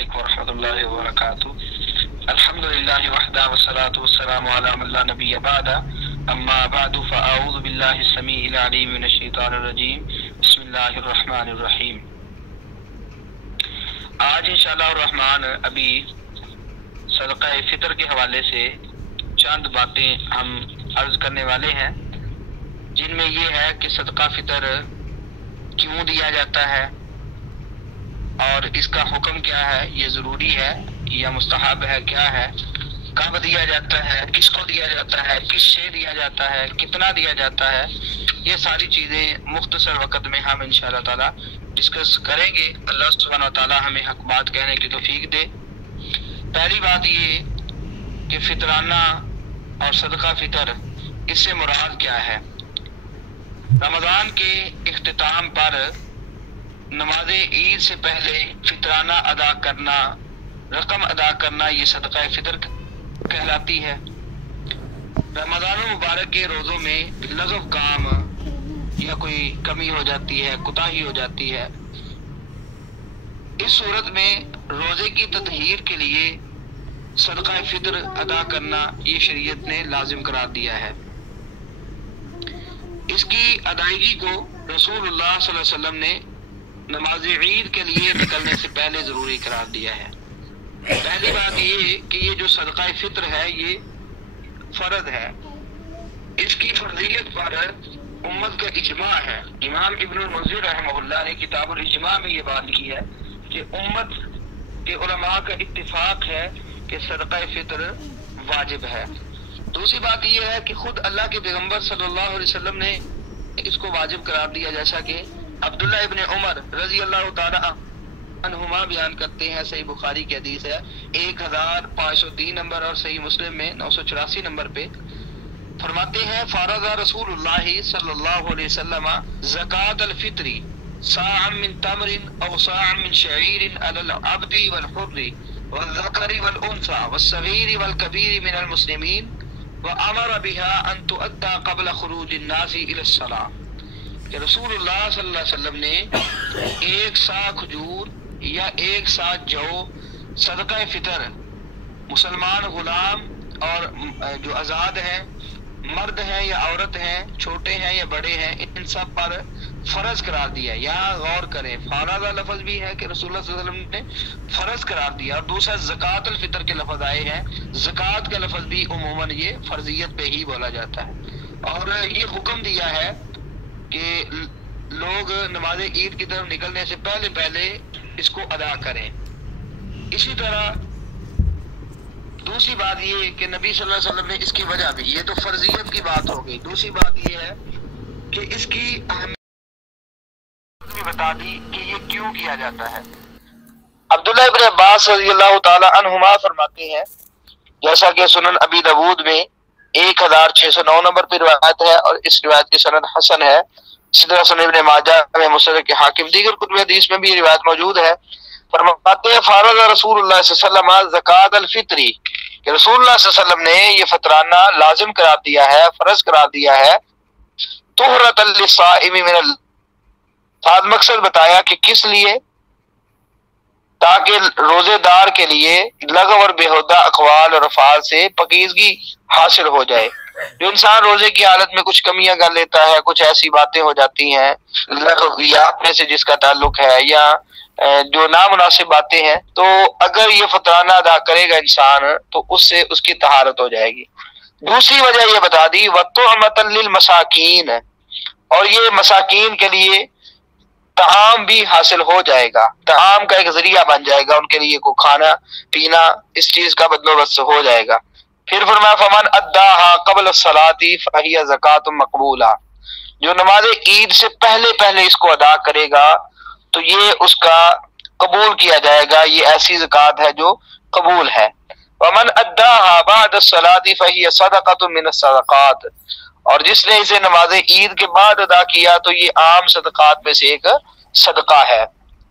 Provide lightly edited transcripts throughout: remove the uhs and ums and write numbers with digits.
علیکم ورحمۃ اللہ وبرکاتہ۔ الحمدللہ وحدہ والصلاۃ والسلام علی من لا نبی بعد، اما بعد فاعوذ باللہ السمیع العلیم من الشیطان الرجیم، بسم اللہ الرحمن الرحیم۔ آج انشاءاللہ الرحمن ابھی صدقہ فطر کے حوالے سے چند باتیں ہم عرض کرنے والے ہیں، جن میں یہ ہے کہ صدقہ فطر کیوں دیا جاتا ہے اور اس کا حکم کیا ہے، یہ ضروری ہے یا مستحب ہے، کیا ہے، کب دیا جاتا ہے، کس کو دیا جاتا ہے، کس سے دیا جاتا ہے، کتنا دیا جاتا ہے، یہ ساری چیزیں مختصر وقت میں ہم انشاءاللہ تعالی ڈسکس کریں گے۔ اللہ سبحانہ و تعالی ہمیں حق بات کہنے کی توفیق دے۔ پہلی بات یہ کہ فطرانہ اور صدقہ فطر اس سے مراد کیا ہے۔ رمضان کے اختتام پر نماز عید سے پہلے فطرانہ ادا کرنا، رقم ادا کرنا، یہ صدقہ فطر کہلاتی ہے۔ رمضان المبارک کے روزوں میں لغو کام یا کوئی کمی ہو جاتی ہے، کوتاہی ہو جاتی ہے، اس صورت میں روزے کی تطہیر کے لیے صدقہ فطر ادا کرنا یہ شریعت نے لازم قرار دیا ہے۔ اس کی ادائیگی کو رسول اللہ صلی اللہ علیہ وسلم نے نماز عید کے لیے نکلنے سے پہلے ضروری قرار دیا ہے۔ پہلی بات یہ کہ یہ جو صدقہ فطر ہے یہ فرض ہے، اس کی فرضیت پر امت کا اجماع ہے۔ امام ابن المنذر رحمہ اللہ نے کتاب الاجماع میں یہ بات لکھی ہے کہ امت کے علماء کا اتفاق ہے کہ صدقہ فطر واجب ہے۔ دوسری بات یہ ہے کہ خود اللہ کے پیغمبر صلی اللہ علیہ وسلم نے اس کو واجب قرار دیا، جیسا کہ عبداللہ ابن عمر رضی اللہ تعالی عنہما بیان کرتے ہیں۔ صحیح بخاری کی حدیث ہے 1503 نمبر اور صحیح مسلم میں 984 نمبر پہ فرماتے ہیں، فرض رسول اللہ صلی اللہ علیہ وسلم زکوٰۃ الفطر صاعا من تمر او صاعا من شعیر علی العبد والحر والذکر والانثى والصغیر والکبیر من المسلمین وامر بها ان تؤدى قبل خروج الناس الى الصلاۃ، کہ رسول اللہ صلی اللہ علیہ وسلم نے ایک سا کھجور یا ایک سا جو صدقہ فطر مسلمان غلام اور جو آزاد ہیں، مرد ہیں یا عورت ہیں، چھوٹے ہیں یا بڑے ہیں، ان سب پر فرض قرار دیا۔ یہاں غور کریں، فرض لفظ بھی ہے کہ رسول اللہ صلی اللہ علیہ وسلم نے فرض قرار دیا، اور دوسرا زکوٰۃ الفطر کے لفظ آئے ہیں۔ زکوٰۃ کا لفظ بھی عموماً یہ فرضیت پہ ہی بولا جاتا ہے، اور یہ حکم دیا ہے کہ لوگ نماز عید کی طرف نکلنے سے پہلے اس کو ادا کریں۔ اسی طرح دوسری بات یہ کہ نبی صلی اللہ علیہ وسلم نے اس کی وجہ بھی، یہ تو فرضیت کی بات ہو گئی، دوسری بات یہ ہے کہ اس کی اہمیت بھی بتا دی کہ یہ کیوں کیا جاتا ہے۔ عبداللہ ابن عباس رضی اللہ تعالی عنہما فرماتے ہیں، جیسا کہ سنن ابی داود میں 1609 نمبر پہ روایت ہے اور اس روایت کی سند حسن ہے۔ اسی طرح سنن ابن ماجہ میں، مستدرک حاکم، دیگر کتب حدیث میں بھی روایت موجود ہے۔ فرماتے ہیں فرض رسول اللہ صلی اللہ علیہ وسلم زکوٰۃ الفطر، کہ رسول اللہ صلی اللہ علیہ وسلم نے یہ فطرانہ لازم قرار دیا ہے، فرض قرار دیا ہے، طہرۃ للصائم من ساتھ مقصد بتایا کہ کس لیے، تاکہ روزے دار کے لیے لغو اور بیہودہ اقوال اور افعال سے پاکیزگی حاصل ہو جائے۔ جو انسان روزے کی حالت میں کچھ کمیاں کر لیتا ہے، کچھ ایسی باتیں ہو جاتی ہیں لغو یا اپنے سے جس کا تعلق ہے یا جو نامناسب باتیں ہیں، تو اگر یہ فطرانہ ادا کرے گا انسان تو اس سے اس کی طہارت ہو جائے گی۔ دوسری وجہ یہ بتا دی وَطُعْمَةً لِّلْمَسَاكِينَ، اور یہ مساکین کے لیے طعام بھی حاصل ہو جائے گا، طعام کا ایک ذریعہ بن جائے گا، ان کے لیے کو کھانا پینا اس چیز کا بندوبست ہو جائے گا۔ پھر فرمایا فمن اداها قبل الصلاۃ فہی زکوٰۃ مقبولہ، جو نماز عید سے پہلے اس کو ادا کرے گا تو یہ اس کا قبول کیا جائے گا، یہ ایسی زکوٰۃ ہے جو قبول ہے۔ ومن اداها بعد الصلاۃ فہی صدقۃ من الصدقات، اور جس نے اسے نماز عید کے بعد ادا کیا تو یہ عام صدقات میں سے ایک صدقہ ہے۔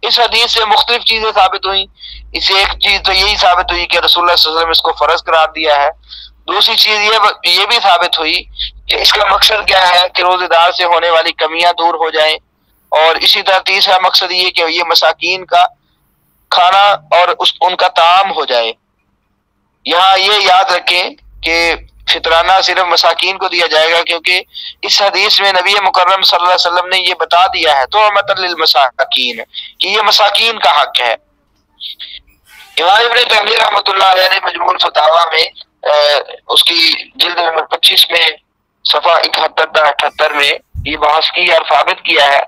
اس حدیث سے مختلف چیزیں ثابت ہوئیں۔ اس ایک چیز تو یہی ثابت ہوئی کہ رسول اللہ صلی اللہ علیہ وسلم اس کو فرض قرار دیا ہے۔ دوسری چیز یہ بھی ثابت ہوئی کہ اس کا مقصد کیا ہے کہ روزے دار سے ہونے والی کمیاں دور ہو جائیں، اور اسی طرح تیسرا مقصد یہ کہ یہ مساکین کا کھانا اور ان کا طعام ہو جائے۔ یہاں یہ یاد رکھیں کہ فطرانہ صرف مساکین کو دیا جائے گا، کیونکہ اس حدیث میں نبی مکرم صلی اللہ علیہ وسلم نے یہ بتا دیا ہے تُعْمَةً لِلْمَسَاکِین کہ یہ مساکین کا حق ہے۔ امام ابن تیمیہ رحمۃ اللہ علیہ نے مجموع الفتاوی میں اس کی جلد نمبر 25 میں صفحہ 71-78 میں یہ بحث کی اور ثابت کیا ہے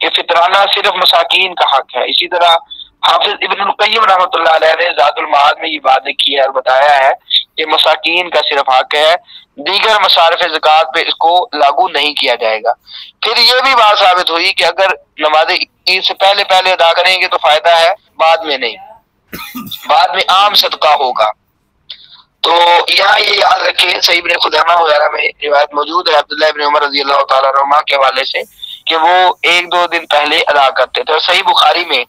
کہ فطرانہ صرف مساکین کا حق ہے۔ اسی طرح حافظ ابن القیم رحمۃ اللہ علیہ نے زاد المعاد میں یہ بات لکھی ہے اور بتایا ہے کہ مساکین کا صرف حق ہے، دیگر مصارف زکوٰۃ پہ اس کو لاگو نہیں کیا جائے گا۔ پھر یہ بھی بات ثابت ہوئی کہ اگر نماز عید سے پہلے ادا کریں گے تو فائدہ ہے، بعد میں نہیں، بعد میں عام صدقہ ہوگا۔ تو یہاں یہ یاد رکھیں، صحیح ابن خزیمہ وغیرہ میں روایت موجود ہے عبداللہ ابن عمر رضی اللہ تعالیٰ عنہما کے حوالے سے کہ وہ 1-2 دن پہلے ادا کرتے تھے۔ اور صحیح بخاری میں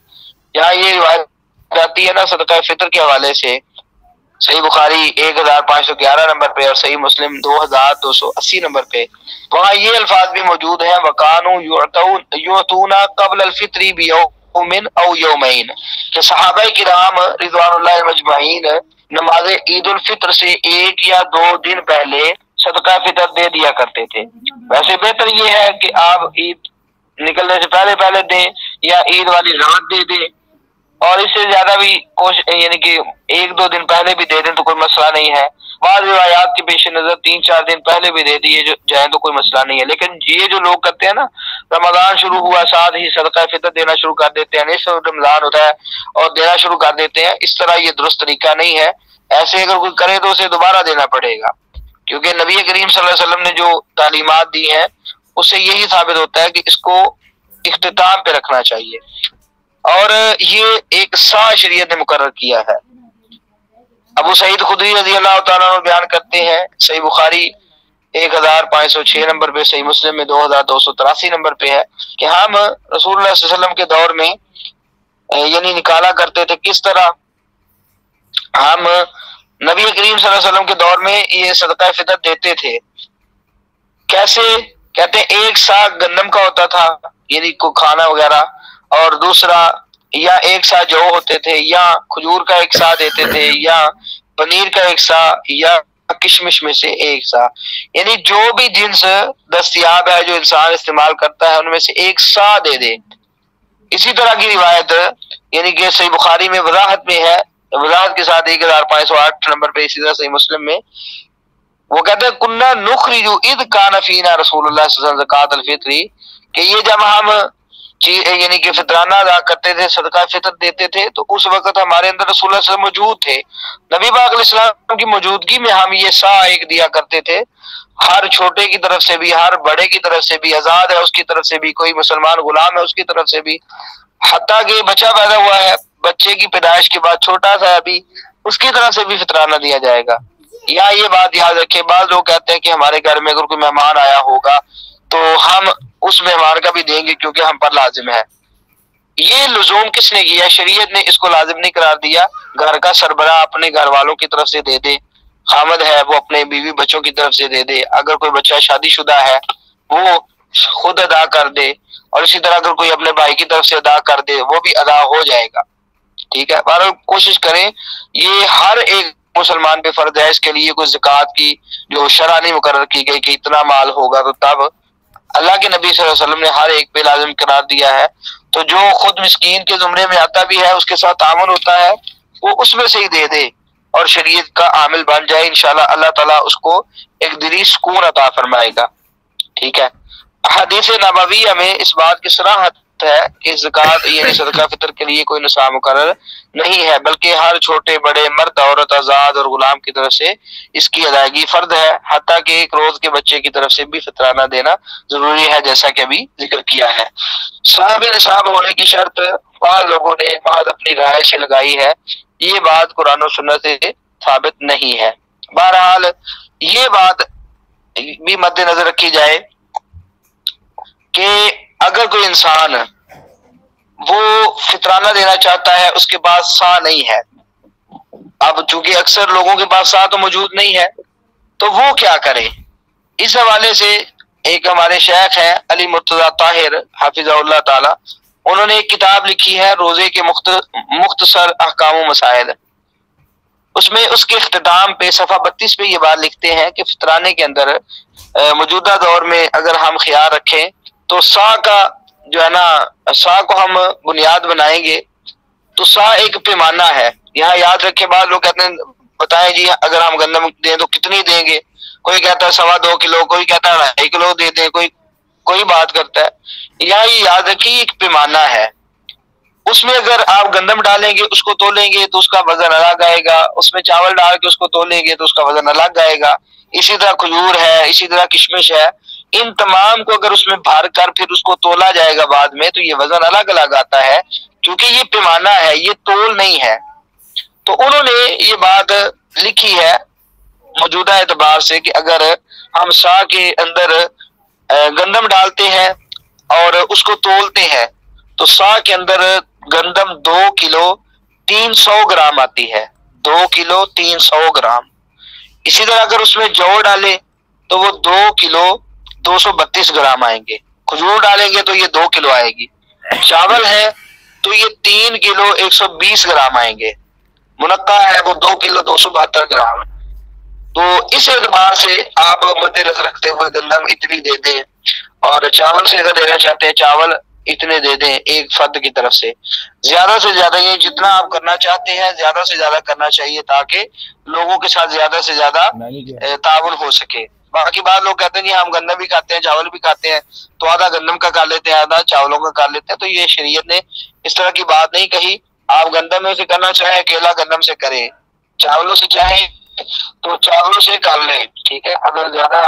یہاں یہ روایت آتی ہے نا صدقہ فطر کے حوالے سے، صحیح بخاری 1511 نمبر پہ اور صحیح مسلم 2280 نمبر پہ، وہاں یہ الفاظ بھی موجود ہیں وَكَانُوا يُعْطُونَ قَبْلَ الْفِطْرِ بِيَوْمٍ أَوْ يَوْمَيْنِ کہ صحابہ کرام رضوان اللہ مجمعین نماز عید الفطر سے 1 یا 2 دن پہلے صدقہ فطر دے دیا کرتے تھے۔ ویسے بہتر یہ ہے کہ آپ عید نکلنے سے پہلے دیں یا عید والی رات دے دیں، اور اس سے زیادہ بھی یعنی کہ 1-2 دن پہلے بھی دے دیں تو کوئی مسئلہ نہیں ہے۔ بعض روایات کے پیش نظر 3-4 دن پہلے بھی دے دیے جائیں تو کوئی مسئلہ نہیں ہے، لیکن یہ جو لوگ کرتے ہیں نا، رمضان شروع ہوا ساتھ ہی صدقہ فطر دینا شروع کر دیتے ہیں، نصف رمضان ہوتا ہے اور دینا شروع کر دیتے ہیں، اس طرح یہ درست طریقہ نہیں ہے۔ ایسے اگر کوئی کرے تو اسے دوبارہ دینا پڑے گا، کیونکہ نبی کریم صلی اللہ علیہ وسلم نے جو تعلیمات دی ہیں اس سے یہی ثابت ہوتا ہے کہ اس کو اختتام پہ رکھنا چاہیے، اور یہ ایک سا شریعت نے مقرر کیا ہے۔ ابو سعید خدری رضی اللہ تعالیٰ عنہ بیان کرتے ہیں، صحیح بخاری 1506 نمبر پہ، صحیح مسلم میں 2283 نمبر پہ ہے کہ ہم رسول اللہ صلی اللہ علیہ وسلم کے دور میں یعنی نکالا کرتے تھے۔ کس طرح؟ ہم نبی کریم صلی اللہ علیہ وسلم کے دور میں یہ صدقہ فطر دیتے تھے۔ کیسے؟ کہتے ہیں 1 سا گندم کا ہوتا تھا یعنی کو کھانا وغیرہ، اور دوسرا یا 1 سا جو ہوتے تھے، یا کھجور کا 1 سا دیتے تھے، یا پنیر کا 1 سا، یا کشمش میں سے 1 سا، یعنی جو بھی جنس دستیاب ہے جو انسان استعمال کرتا ہے ان میں سے 1 سا دے دے۔ اسی طرح کی روایت یعنی کہ صحیح بخاری میں وضاحت میں ہے، وضاحت کے ساتھ 1508 نمبر پہ، اسی طرح صحیح مسلم میں وہ کہتے ہیں کنّا نخرج اذ کان فینا رسول اللہ صلی اللہ علیہ وسلم زکوٰۃ الفطر کہ یہ جب ہم یعنی کہ فطرانہ ادا کرتے تھے، صدقہ فطر دیتے تھے، تو اس وقت ہمارے اندر رسول اللہ صلی اللہ علیہ وسلم موجود تھے۔ نبی پاک علیہ السلام کی موجودگی میں ہم یہ سا 1 دیا کرتے تھے، ہر چھوٹے کی طرف سے بھی، ہر بڑے کی طرف سے بھی، آزاد ہے اس کی طرف سے بھی، کوئی مسلمان غلام ہے اس کی طرف سے بھی، حتیٰ کہ بچہ پیدا ہوا ہے، بچے کی پیدائش کے بعد چھوٹا سا ابھی، اس کی طرف سے بھی فطرانہ دیا جائے گا۔ یا یہ بات یاد رکھیں، بعض لوگ کہتے ہیں کہ ہمارے گھر میں اگر کوئی مہمان آیا ہوگا تو ہم اس مہمان کا بھی دیں گے کیونکہ ہم پر لازم ہے۔ یہ لزوم کس نے کیا؟ شریعت نے اس کو لازم نہیں قرار دیا۔ گھر کا سربراہ اپنے گھر والوں کی طرف سے دے دے، خامد ہے وہ اپنے بیوی بچوں کی طرف سے دے دے، اگر کوئی بچہ شادی شدہ ہے وہ خود ادا کر دے، اور اسی طرح اگر کوئی اپنے بھائی کی طرف سے ادا کر دے وہ بھی ادا ہو جائے گا۔ ٹھیک ہے، بہرحال کوشش کریں، یہ ہر ایک مسلمان پہ فرض ہے، اس کے لیے کوئی زکوٰۃ کی جو شرع نہیں مقرر کی گئی کہ اتنا مال ہوگا، تو تب اللہ کے نبی صلی اللہ علیہ وسلم نے ہر ایک پہ لازم قرار دیا ہے۔ تو جو خود مسکین کے زمرے میں آتا بھی ہے، اس کے ساتھ تعاون ہوتا ہے، وہ اس میں سے ہی دے دے اور شریعت کا عامل بن جائے، انشاءاللہ اللہ تعالیٰ اس کو ایک دلی سکون عطا فرمائے گا۔ ٹھیک ہے، حدیث نبویہ میں اس بات کی صراحت ہے کہ زکوٰۃ یعنی صدقہ فطر کے لیے کوئی نصاب مقرر نہیں ہے، بلکہ ہر چھوٹے بڑے مرد عورت آزاد اور غلام کی طرف سے اس کی ادائیگی فرض ہے، حتیٰ کہ 1 روز کے بچے کی طرف سے بھی فطرانہ دینا ضروری ہے، جیسا کہ ابھی ذکر کیا ہے۔ صاحب نصاب ہونے کی شرط بعض لوگوں نے بعض اپنی رائے سے لگائی ہے، یہ بات قرآن و سنت سے ثابت نہیں ہے۔ بہرحال یہ بات بھی مد نظر رکھی جائے کہ اگر کوئی انسان وہ فطرانہ دینا چاہتا ہے، اس کے پاس سا نہیں ہے، اب چونکہ اکثر لوگوں کے پاس سا تو موجود نہیں ہے، تو وہ کیا کرے؟ اس حوالے سے ایک ہمارے شیخ ہیں علی مرتضیٰ طاہر حافظہ اللہ تعالی، انہوں نے ایک کتاب لکھی ہے روزے کے مختصر احکام و مسائل، اس میں اس کے اختتام پہ صفحہ 32 پہ یہ بات لکھتے ہیں کہ فطرانے کے اندر موجودہ دور میں اگر ہم خیال رکھیں تو سا کا جو ہے نا، سا کو ہم بنیاد بنائیں گے تو سا ایک پیمانہ ہے۔ یہاں یاد رکھیں، بعض لوگ کہتے ہیں بتائیں جی اگر ہم گندم دیں تو کتنی دیں گے، کوئی کہتا ہے 2.25 کلو، کوئی کہتا ہے 2.5 کلو دے دیں، کوئی بات کرتا ہے۔ یہاں یہ یاد رکھیں ایک پیمانہ ہے، اس میں اگر آپ گندم ڈالیں گے اس کو تولیں گے تو اس کا وزن الگ آئے گا، اس میں چاول ڈال کے اس کو تولیں گے تو اس کا وزن الگ آئے گا، اسی طرح کھجور ہے، اسی طرح کشمش ہے، ان تمام کو اگر اس میں بھر کر پھر اس کو تولا جائے گا بعد میں تو یہ وزن الگ الگ آتا ہے، کیونکہ یہ پیمانہ ہے، یہ تول نہیں ہے۔ تو انہوں نے یہ بات لکھی ہے موجودہ اعتبار سے کہ اگر ہم سا کے اندر گندم ڈالتے ہیں اور اس کو تولتے ہیں تو سا کے اندر گندم 2 کلو 300 گرام آتی ہے، 2 کلو 300 گرام۔ اسی طرح اگر اس میں جو ڈالیں تو وہ 2 کلو 232 گرام آئیں گے، کھجور ڈالیں گے تو یہ 2 کلو آئے گی، چاول ہے تو یہ 3 کلو 120 گرام آئیں گے، منقع ہے وہ 2 کلو 272 گرام۔ تو اس اعتبار سے آپ مد نظر رکھتے ہوئے گندم اتنی دے دیں، اور چاول سے اگر دینا چاہتے ہیں چاول اتنے دے دیں ایک فرد کی طرف سے، زیادہ سے زیادہ یہ جتنا آپ کرنا چاہتے ہیں زیادہ سے زیادہ کرنا چاہیے تاکہ لوگوں کے ساتھ زیادہ سے زیادہ تعاون ہو سکے۔ باقی بعض لوگ کہتے ہیں جی ہم گندم بھی کھاتے ہیں چاول بھی کھاتے ہیں تو آدھا گندم کا کر لیتے ہیں آدھا چاولوں کا کر لیتے ہیں، تو یہ شریعت نے اس طرح کی بات نہیں کہی۔ آپ گندم میں سے کرنا چاہیں اکیلا گندم سے کریں، چاولوں سے چاہیں تو چاولوں سے کر لیں، ٹھیک ہے، اگر زیادہ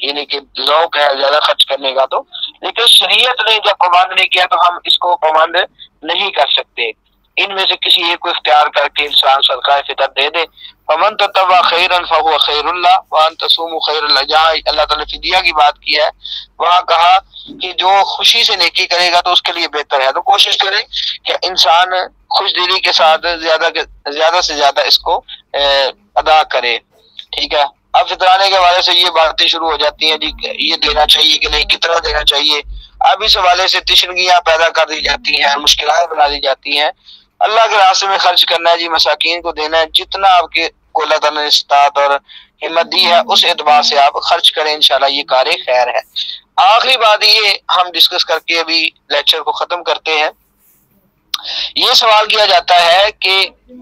یعنی کہ ذوق ہے زیادہ خرچ کرنے کا تو، لیکن شریعت نے جب پابند نہیں کیا تو ہم اس کو پابند نہیں کر سکتے۔ ان میں سے کسی ایک کو اختیار کر کے انسان صدقہ فطر دے دے۔ فمن تطوع خیرا فهو خیر اللہ وان تصوموا خیر اللہ، جہاں اللہ تعالیٰ نے فدیہ کی بات کی ہے وہاں کہا کہ جو خوشی سے نیکی کرے گا تو اس کے لیے بہتر ہے، تو کوشش کریں کہ انسان خوش دلی کے ساتھ زیادہ سے زیادہ اس کو ادا کرے، ٹھیک ہے۔ اب فطرانے کے حوالے سے یہ باتیں شروع ہو جاتی ہیں جی یہ دینا چاہیے کہ نہیں، کتنا دینا چاہیے، اب اس حوالے سے تشنگیاں پیدا کر دی جاتی ہیں، مشکلات بنا دی جاتی ہیں۔ اللہ کے راستے میں خرچ کرنا ہے جی، مساکین کو دینا ہے، جتنا آپ کے کو اللہ تعالیٰ نے استطاعت اور ہمت دی ہے اس اعتبار سے آپ خرچ کریں، انشاءاللہ یہ کار خیر ہے۔ آخری بات یہ ہم ڈسکس کر کے ابھی لیکچر کو ختم کرتے ہیں۔ یہ سوال کیا جاتا ہے کہ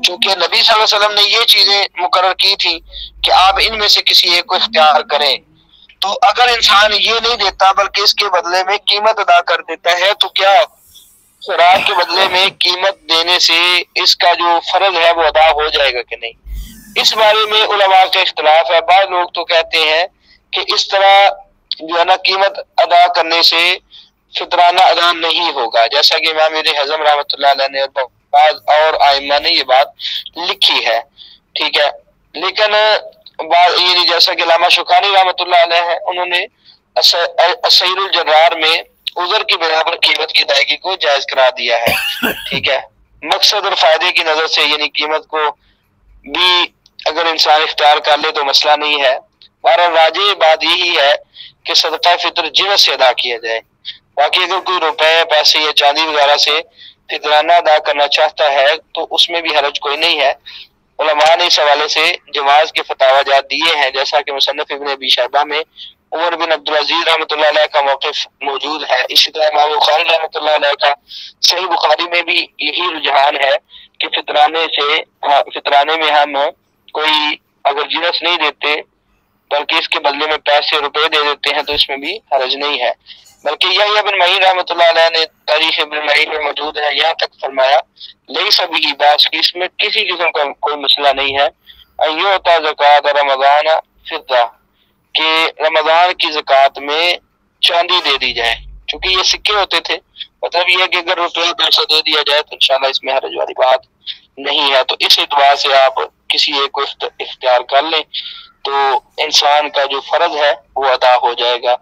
چونکہ نبی صلی اللہ علیہ وسلم نے یہ چیزیں مقرر کی تھی کہ آپ ان میں سے کسی ایک کو اختیار کریں، تو اگر انسان یہ نہیں دیتا بلکہ اس کے بدلے میں قیمت ادا کر دیتا ہے تو کیا خوراک کے بدلے میں قیمت دینے سے اس کا جو فرض ہے وہ ادا ہو جائے گا کہ نہیں؟ اس بارے میں علماء کا اختلاف ہے۔ بعض لوگ تو کہتے ہیں کہ اس طرح جو ہے نا قیمت ادا کرنے سے فطرانہ ادا نہیں ہوگا، جیسا کہ امام ابن حزم رحمۃ اللہ علیہ نے بعض اور ائمہ نے یہ بات لکھی ہے، ٹھیک ہے۔ لیکن یہ جیسا کہ علامہ شوکانی رحمۃ اللہ علیہ ہے، انہوں نے اسیر الجرار میں عذر کی بنا پر قیمت کی ادائیگی کو جائز قرار دیا ہے، ٹھیک ہے، مقصد اور فائدے کی نظر سے، یعنی قیمت کو بھی اگر انسان اختیار کر لے تو مسئلہ نہیں ہے۔ بہرحال راجح بات یہی ہے کہ صدقہ فطر جنس سے ادا کیا جائے، باقی اگر کوئی روپے پیسے یا چاندی وغیرہ سے فطرانہ ادا کرنا چاہتا ہے تو اس میں بھی حرج کوئی نہیں ہے۔ علماء نے اس حوالے سے جواز کے فتاوی جات دیے ہیں، جیسا کہ مصنف ابن ابی شیبہ میں عمر بن عبدالعزیز رحمۃ اللہ علیہ کا موقف موجود ہے، اسی طرح امام بخاری رحمۃ اللہ علیہ کا صحیح بخاری میں بھی یہی رجحان ہے کہ فطرانے میں ہم کوئی اگر جنس نہیں دیتے بلکہ اس کے بدلے میں پیسے روپے دے دیتے ہیں تو اس میں بھی حرج نہیں ہے۔ بلکہ یحییٰ بن معین رحمۃ اللہ علیہ نے تاریخ ابن معین میں موجود ہے، یہاں تک فرمایا لیس بہ باس، اس میں کسی قسم کا کوئی مسئلہ نہیں ہے، ایوتا زکوٰۃ رمضان فضہ، کہ رمضان کی زکوٰۃ میں چاندی دے دی جائے، چونکہ یہ سکے ہوتے تھے، مطلب یہ ہے کہ اگر روپے پیسہ دے دیا جائے تو انشاءاللہ اس میں حرج والی بات نہیں ہے۔ تو اس اعتبار سے آپ کسی ایک کو اختیار کر لیں تو انسان کا جو فرض ہے وہ ادا ہو جائے گا۔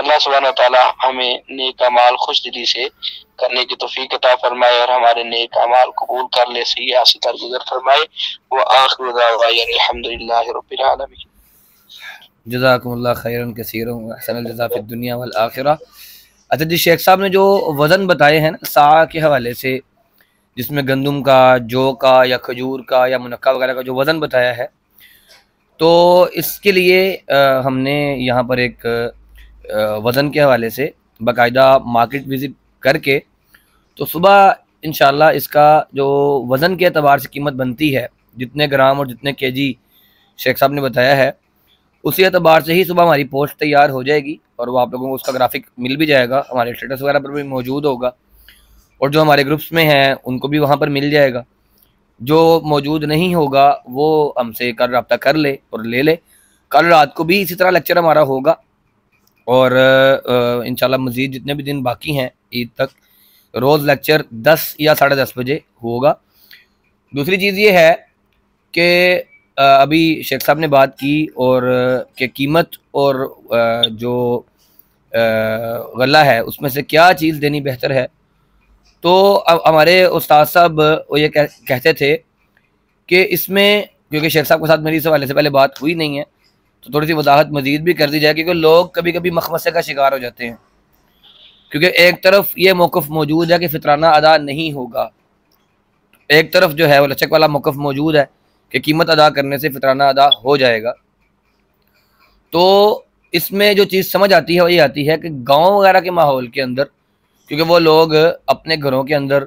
اللہ سبحانہ وتعالی ہمیں نیک اعمال خوش دلی سے کرنے کی توفیق عطا فرمائے اور ہمارے نیک اعمال قبول کر لے، سیئات سے درگزر فرمائے۔ وآخر دعوانا الحمدللہ رب العالمین۔ جزاکم اللہ خیرا کثیرا واحسن الجزاء فی الدنیا والآخرہ۔ اچھا جی، شیخ صاحب نے جو وزن بتائے ہیں نا سا کے حوالے سے، جس میں گندم کا، جو کا یا کھجور کا یا منقع وغیرہ کا جو وزن بتایا ہے، تو اس کے لیے ہم نے یہاں پر ایک وزن کے حوالے سے باقاعدہ مارکیٹ وزٹ کر کے، تو صبح انشاءاللہ اس کا جو وزن کے اعتبار سے قیمت بنتی ہے، جتنے گرام اور جتنے کے جی شیخ صاحب نے بتایا ہے، اسی اعتبار سے ہی صبح ہماری پوسٹ تیار ہو جائے گی، اور وہ آپ لوگوں کو اس کا گرافک مل بھی جائے گا، ہمارے اسٹیٹس وغیرہ پر بھی موجود ہوگا، اور جو ہمارے گروپس میں ہیں ان کو بھی وہاں پر مل جائے گا۔ جو موجود نہیں ہوگا وہ ہم سے کل رابطہ کر لے اور لے لے۔ کل رات کو بھی اسی طرح لیکچر ہمارا ہوگا، اور انشاءاللہ مزید جتنے بھی دن باقی ہیں عید تک روز لیکچر 10 یا 10:30 بجے ہوگا۔ دوسری چیز یہ ہے کہ ابھی شیخ صاحب نے بات کی اور کہ قیمت اور جو غلہ ہے اس میں سے کیا چیز دینی بہتر ہے، تو ہمارے استاد صاحب وہ یہ کہتے تھے کہ اس میں، کیونکہ شیخ صاحب کے ساتھ میری اس حوالے سے پہلے بات ہوئی نہیں ہے، تو تھوڑی سی وضاحت مزید بھی کر دی جائے، کیونکہ لوگ کبھی کبھی مخمصے کا شکار ہو جاتے ہیں، کیونکہ ایک طرف یہ موقف موجود ہے کہ فطرانہ ادا نہیں ہوگا، ایک طرف جو ہے وہ لچک والا موقف موجود ہے کہ قیمت ادا کرنے سے فطرانہ ادا ہو جائے گا۔ تو اس میں جو چیز سمجھ آتی ہے وہ یہ آتی ہے کہ گاؤں وغیرہ کے ماحول کے اندر، کیونکہ وہ لوگ اپنے گھروں کے اندر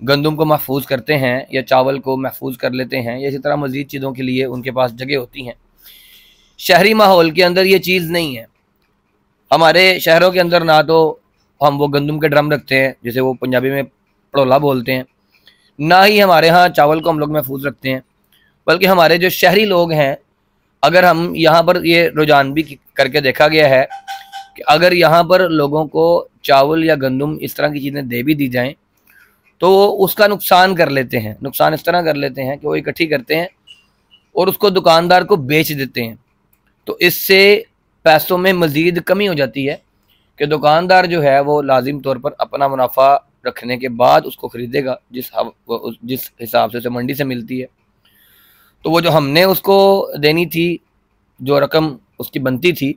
گندم کو محفوظ کرتے ہیں یا چاول کو محفوظ کر لیتے ہیں، یا اسی طرح مزید چیزوں کے لیے ان کے پاس جگہ ہوتی ہیں۔ شہری ماحول کے اندر یہ چیز نہیں ہے۔ ہمارے شہروں کے اندر نہ تو ہم وہ گندم کے ڈرم رکھتے ہیں جسے وہ پنجابی میں پڑولا بولتے ہیں، نہ ہی ہمارے ہاں چاول کو ہم لوگ محفوظ رکھتے ہیں، بلکہ ہمارے جو شہری لوگ ہیں، اگر ہم یہاں پر یہ رجحان بھی کر کے دیکھا گیا ہے کہ اگر یہاں پر لوگوں کو چاول یا گندم اس طرح کی چیزیں دے بھی دی جائیں تو وہ اس کا نقصان کر لیتے ہیں۔ نقصان اس طرح کر لیتے ہیں کہ وہ اکٹھی کرتے ہیں اور اس کو دکاندار کو بیچ دیتے ہیں، تو اس سے پیسوں میں مزید کمی ہو جاتی ہے کہ دکاندار جو ہے وہ لازم طور پر اپنا منافع رکھنے کے بعد اس کو خریدے گا جس حساب سے منڈی سے ملتی ہے۔ تو وہ جو ہم نے اس کو دینی تھی، جو رقم اس کی بنتی تھی،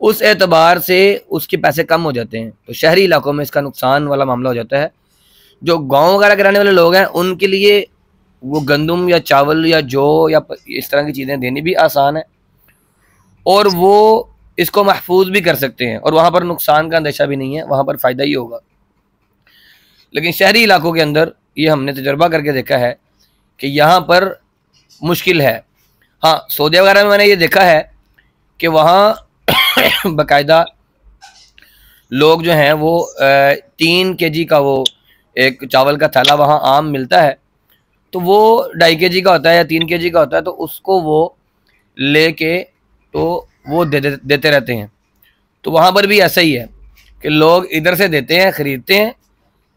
اس اعتبار سے اس کے پیسے کم ہو جاتے ہیں، تو شہری علاقوں میں اس کا نقصان والا معاملہ ہو جاتا ہے۔ جو گاؤں وغیرہ کے رہنے والے لوگ ہیں ان کے لیے وہ گندم یا چاول یا جو یا اس طرح کی چیزیں دینی بھی آسان ہے، اور وہ اس کو محفوظ بھی کر سکتے ہیں، اور وہاں پر نقصان کا اندیشہ بھی نہیں ہے، وہاں پر فائدہ ہی ہوگا۔ لیکن شہری علاقوں کے اندر یہ ہم نے تجربہ کر کے دیکھا ہے کہ یہاں پر مشکل ہے۔ ہاں سعودی وغیرہ میں نے یہ دیکھا ہے کہ وہاں باقاعدہ لوگ جو ہیں وہ 3 kg کا وہ ایک چاول کا تھیلا وہاں عام ملتا ہے، تو وہ 2.5 kg کا ہوتا ہے یا 3 kg کا ہوتا ہے، تو اس کو وہ لے کے تو وہ دیتے رہتے ہیں۔ تو وہاں پر بھی ایسا ہی ہے کہ لوگ ادھر سے دیتے ہیں، خریدتے ہیں،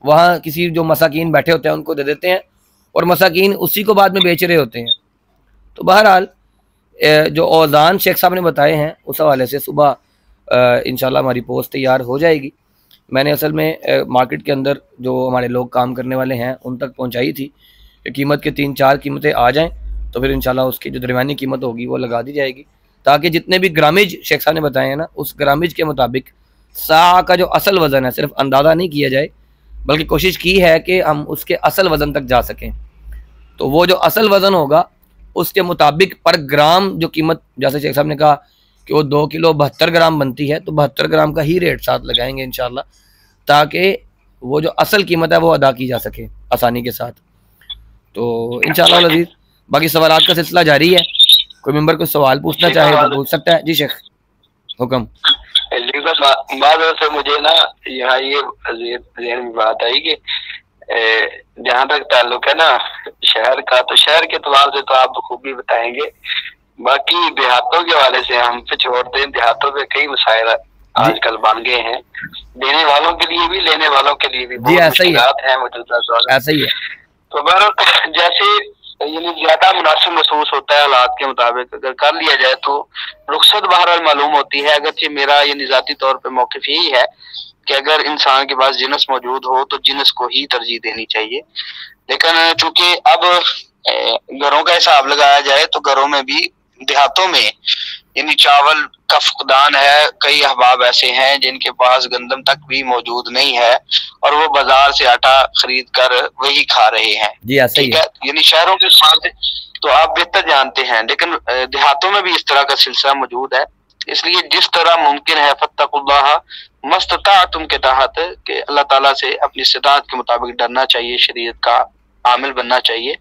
وہاں کسی جو مساکین بیٹھے ہوتے ہیں ان کو دے دیتے ہیں، اور مساکین اسی کو بعد میں بیچ رہے ہوتے ہیں۔ تو بہرحال جو اوزان شیخ صاحب نے بتائے ہیں اس حوالے سے صبح انشاءاللہ ہماری پوسٹ تیار ہو جائے گی۔ میں نے اصل میں مارکیٹ کے اندر جو ہمارے لوگ کام کرنے والے ہیں ان تک پہنچائی تھی کہ قیمت کے 3-4 قیمتیں آ جائیں تو پھر انشاءاللہ اس کی جو درمیانی قیمت ہوگی وہ لگا دی جائے گی، تاکہ جتنے بھی گرامج شیخ صاحب نے بتائے ہیں نا، اس گرامج کے مطابق سا کا جو اصل وزن ہے صرف اندازہ نہیں کیا جائے، بلکہ کوشش کی ہے کہ ہم اس کے اصل وزن تک جا سکیں۔ تو وہ جو اصل وزن ہوگا اس کے مطابق پر گرام جو قیمت، جیسے شیخ صاحب نے کہا کہ وہ 2 کلو 72 گرام بنتی ہے، تو 72 گرام کا ہی ریٹ ساتھ لگائیں گے انشاءاللہ، تاکہ وہ جو اصل قیمت ہے وہ ادا کی جا سکے آسانی کے ساتھ۔ تو انشاءاللہ العزیز باقی سوالات کا سلسلہ جاری ہے، کوئی ممبر کو سوال پوچھنا چاہے تو پوچھ سکتا ہے۔ جی شیخ حکم۔ بعد سے مجھے نا یہاں یہ ذہن میں بات آئی کہ جہاں تک تعلق ہے نا شہر کا، تو شہر کے اعتبار سے تو آپ خوبی بتائیں گے، باقی دیہاتوں کے حوالے سے ہم پہ چھوڑ دیں۔ دیہاتوں پہ کئی مسائل آج کل بن گئے ہیں، دینے والوں کے لیے بھی لینے والوں کے لیے بھی بہت مشکلات ہیں موجودہ دور میں۔ ایسا ہی ہے۔ تو بہرحال جیسے یعنی زیادہ مناسب محسوس ہوتا ہے حالات کے مطابق اگر کر لیا جائے تو رخصت بہرحال معلوم ہوتی ہے۔ اگرچہ میرا یہ ذاتی طور پہ موقف یہی ہے کہ اگر انسان کے پاس جنس موجود ہو تو جنس کو ہی ترجیح دینی چاہیے، لیکن چونکہ اب گھروں کا حساب لگایا جائے تو گھروں میں بھی دیہاتوں میں یعنی چاول کا فقدان ہے، کئی احباب ایسے ہیں جن کے پاس گندم تک بھی موجود نہیں ہے اور وہ بازار سے آٹا خرید کر وہی کھا رہے ہیں. جی ایسا ہی ٹھیک ہے، یعنی شہروں کے ساتھ تو آپ بہتر جانتے ہیں، لیکن دیہاتوں میں بھی اس طرح کا سلسلہ موجود ہے. اس لیے جس طرح ممکن ہے فاتقوا اللہ مستطاعتم کے تحت کہ اللہ تعالیٰ سے اپنی استطاعت کے مطابق ڈرنا چاہیے، شریعت کا عامل بننا چاہیے،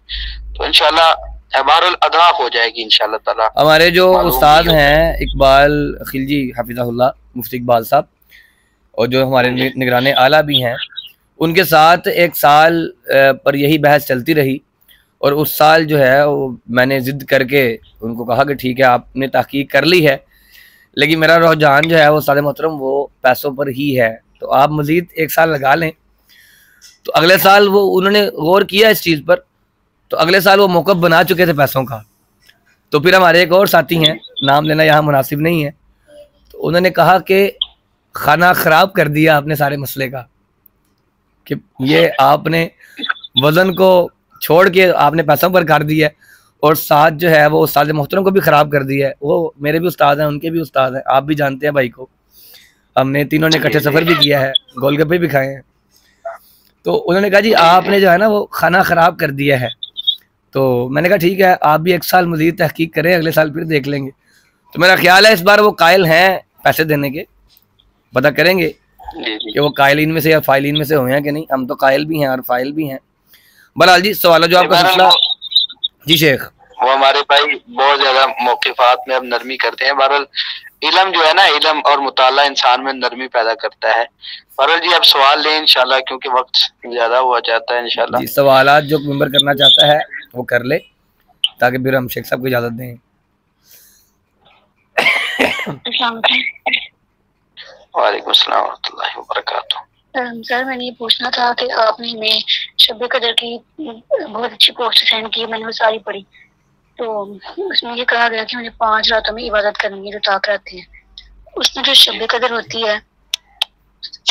تو انشاءاللہ بہر الادا ہو جائے گی انشاءاللہ تعالیٰ. ہمارے جو استاد ہیں اقبال خلجی حفظہ اللہ، مفتی اقبال صاحب، اور جو ہمارے نگران اعلیٰ بھی ہیں، ان کے ساتھ ایک سال پر یہی بحث چلتی رہی، اور اس سال جو ہے وہ میں نے ضد کر کے ان کو کہا کہ ٹھیک ہے آپ نے تحقیق کر لی ہے، لیکن میرا رجحان جو ہے وہ استاد محترم وہ پیسوں پر ہی ہے، تو آپ مزید ایک سال لگا لیں. تو اگلے سال وہ انہوں نے غور کیا اس چیز پر، تو اگلے سال وہ موقف بنا چکے تھے پیسوں کا. تو پھر ہمارے ایک اور ساتھی ہیں، نام لینا یہاں مناسب نہیں ہے، تو انہوں نے کہا کہ کھانا خراب کر دیا آپ نے سارے مسئلے کا، کہ یہ آپ نے وزن کو چھوڑ کے آپ نے پیسوں پر کر دیا ہے، اور ساتھ جو ہے وہ استاد محترم کو بھی خراب کر دیا ہے. وہ میرے بھی استاد ہیں، ان کے بھی استاد ہیں، آپ بھی جانتے ہیں بھائی کو، ہم نے تینوں نے اکٹھے سفر بھی کیا ہے، گول گپے بھی کھائے ہیں. تو انہوں نے کہا جی آپ نے جو ہے نا وہ کھانا خراب کر دیا ہے. تو میں نے کہا ٹھیک ہے آپ بھی ایک سال مزید تحقیق کریں، اگلے سال پھر دیکھ لیں گے. تو میرا خیال ہے اس بار وہ قائل ہیں پیسے دینے کے، پتہ کریں گے کہ وہ قائلین میں سے یا فائلین میں سے ہوئے ہیں کہ نہیں. ہم تو قائل بھی ہیں اور فائل بھی ہیں. بہرحال جی سوال جو آپ کا سلسلہ. جی شیخ، وہ ہمارے بھائی بہت زیادہ موقفات میں اب نرمی کرتے ہیں. بہرحال علم جو ہے نا، علم اور مطالعہ انسان میں نرمی پیدا کرتا ہے. بہرحال جی آپ سوال لیں انشاءاللہ، کیونکہ وقت زیادہ ہوا جاتا ہے انشاءاللہ. جی سوالات جو ممبر کرنا چاہتا ہے وہ کر لے، تاکہ پھر ہم شیخ صاحب کو اجازت دیں. وعلیکم السلام ورحمۃ اللہ وبرکاتہ. سر میں نے یہ پوچھنا تھا کہ آپ نے ہمیں شب قدر کی بہت اچھی پوسٹ سینڈ کی، میں نے وہ ساری پڑھی، تو اس میں یہ کہا گیا کہ مجھے 5 راتوں میں عبادت کرنی ہے جو طاق رہتے ہیں. اس میں جو شب قدر ہوتی ہے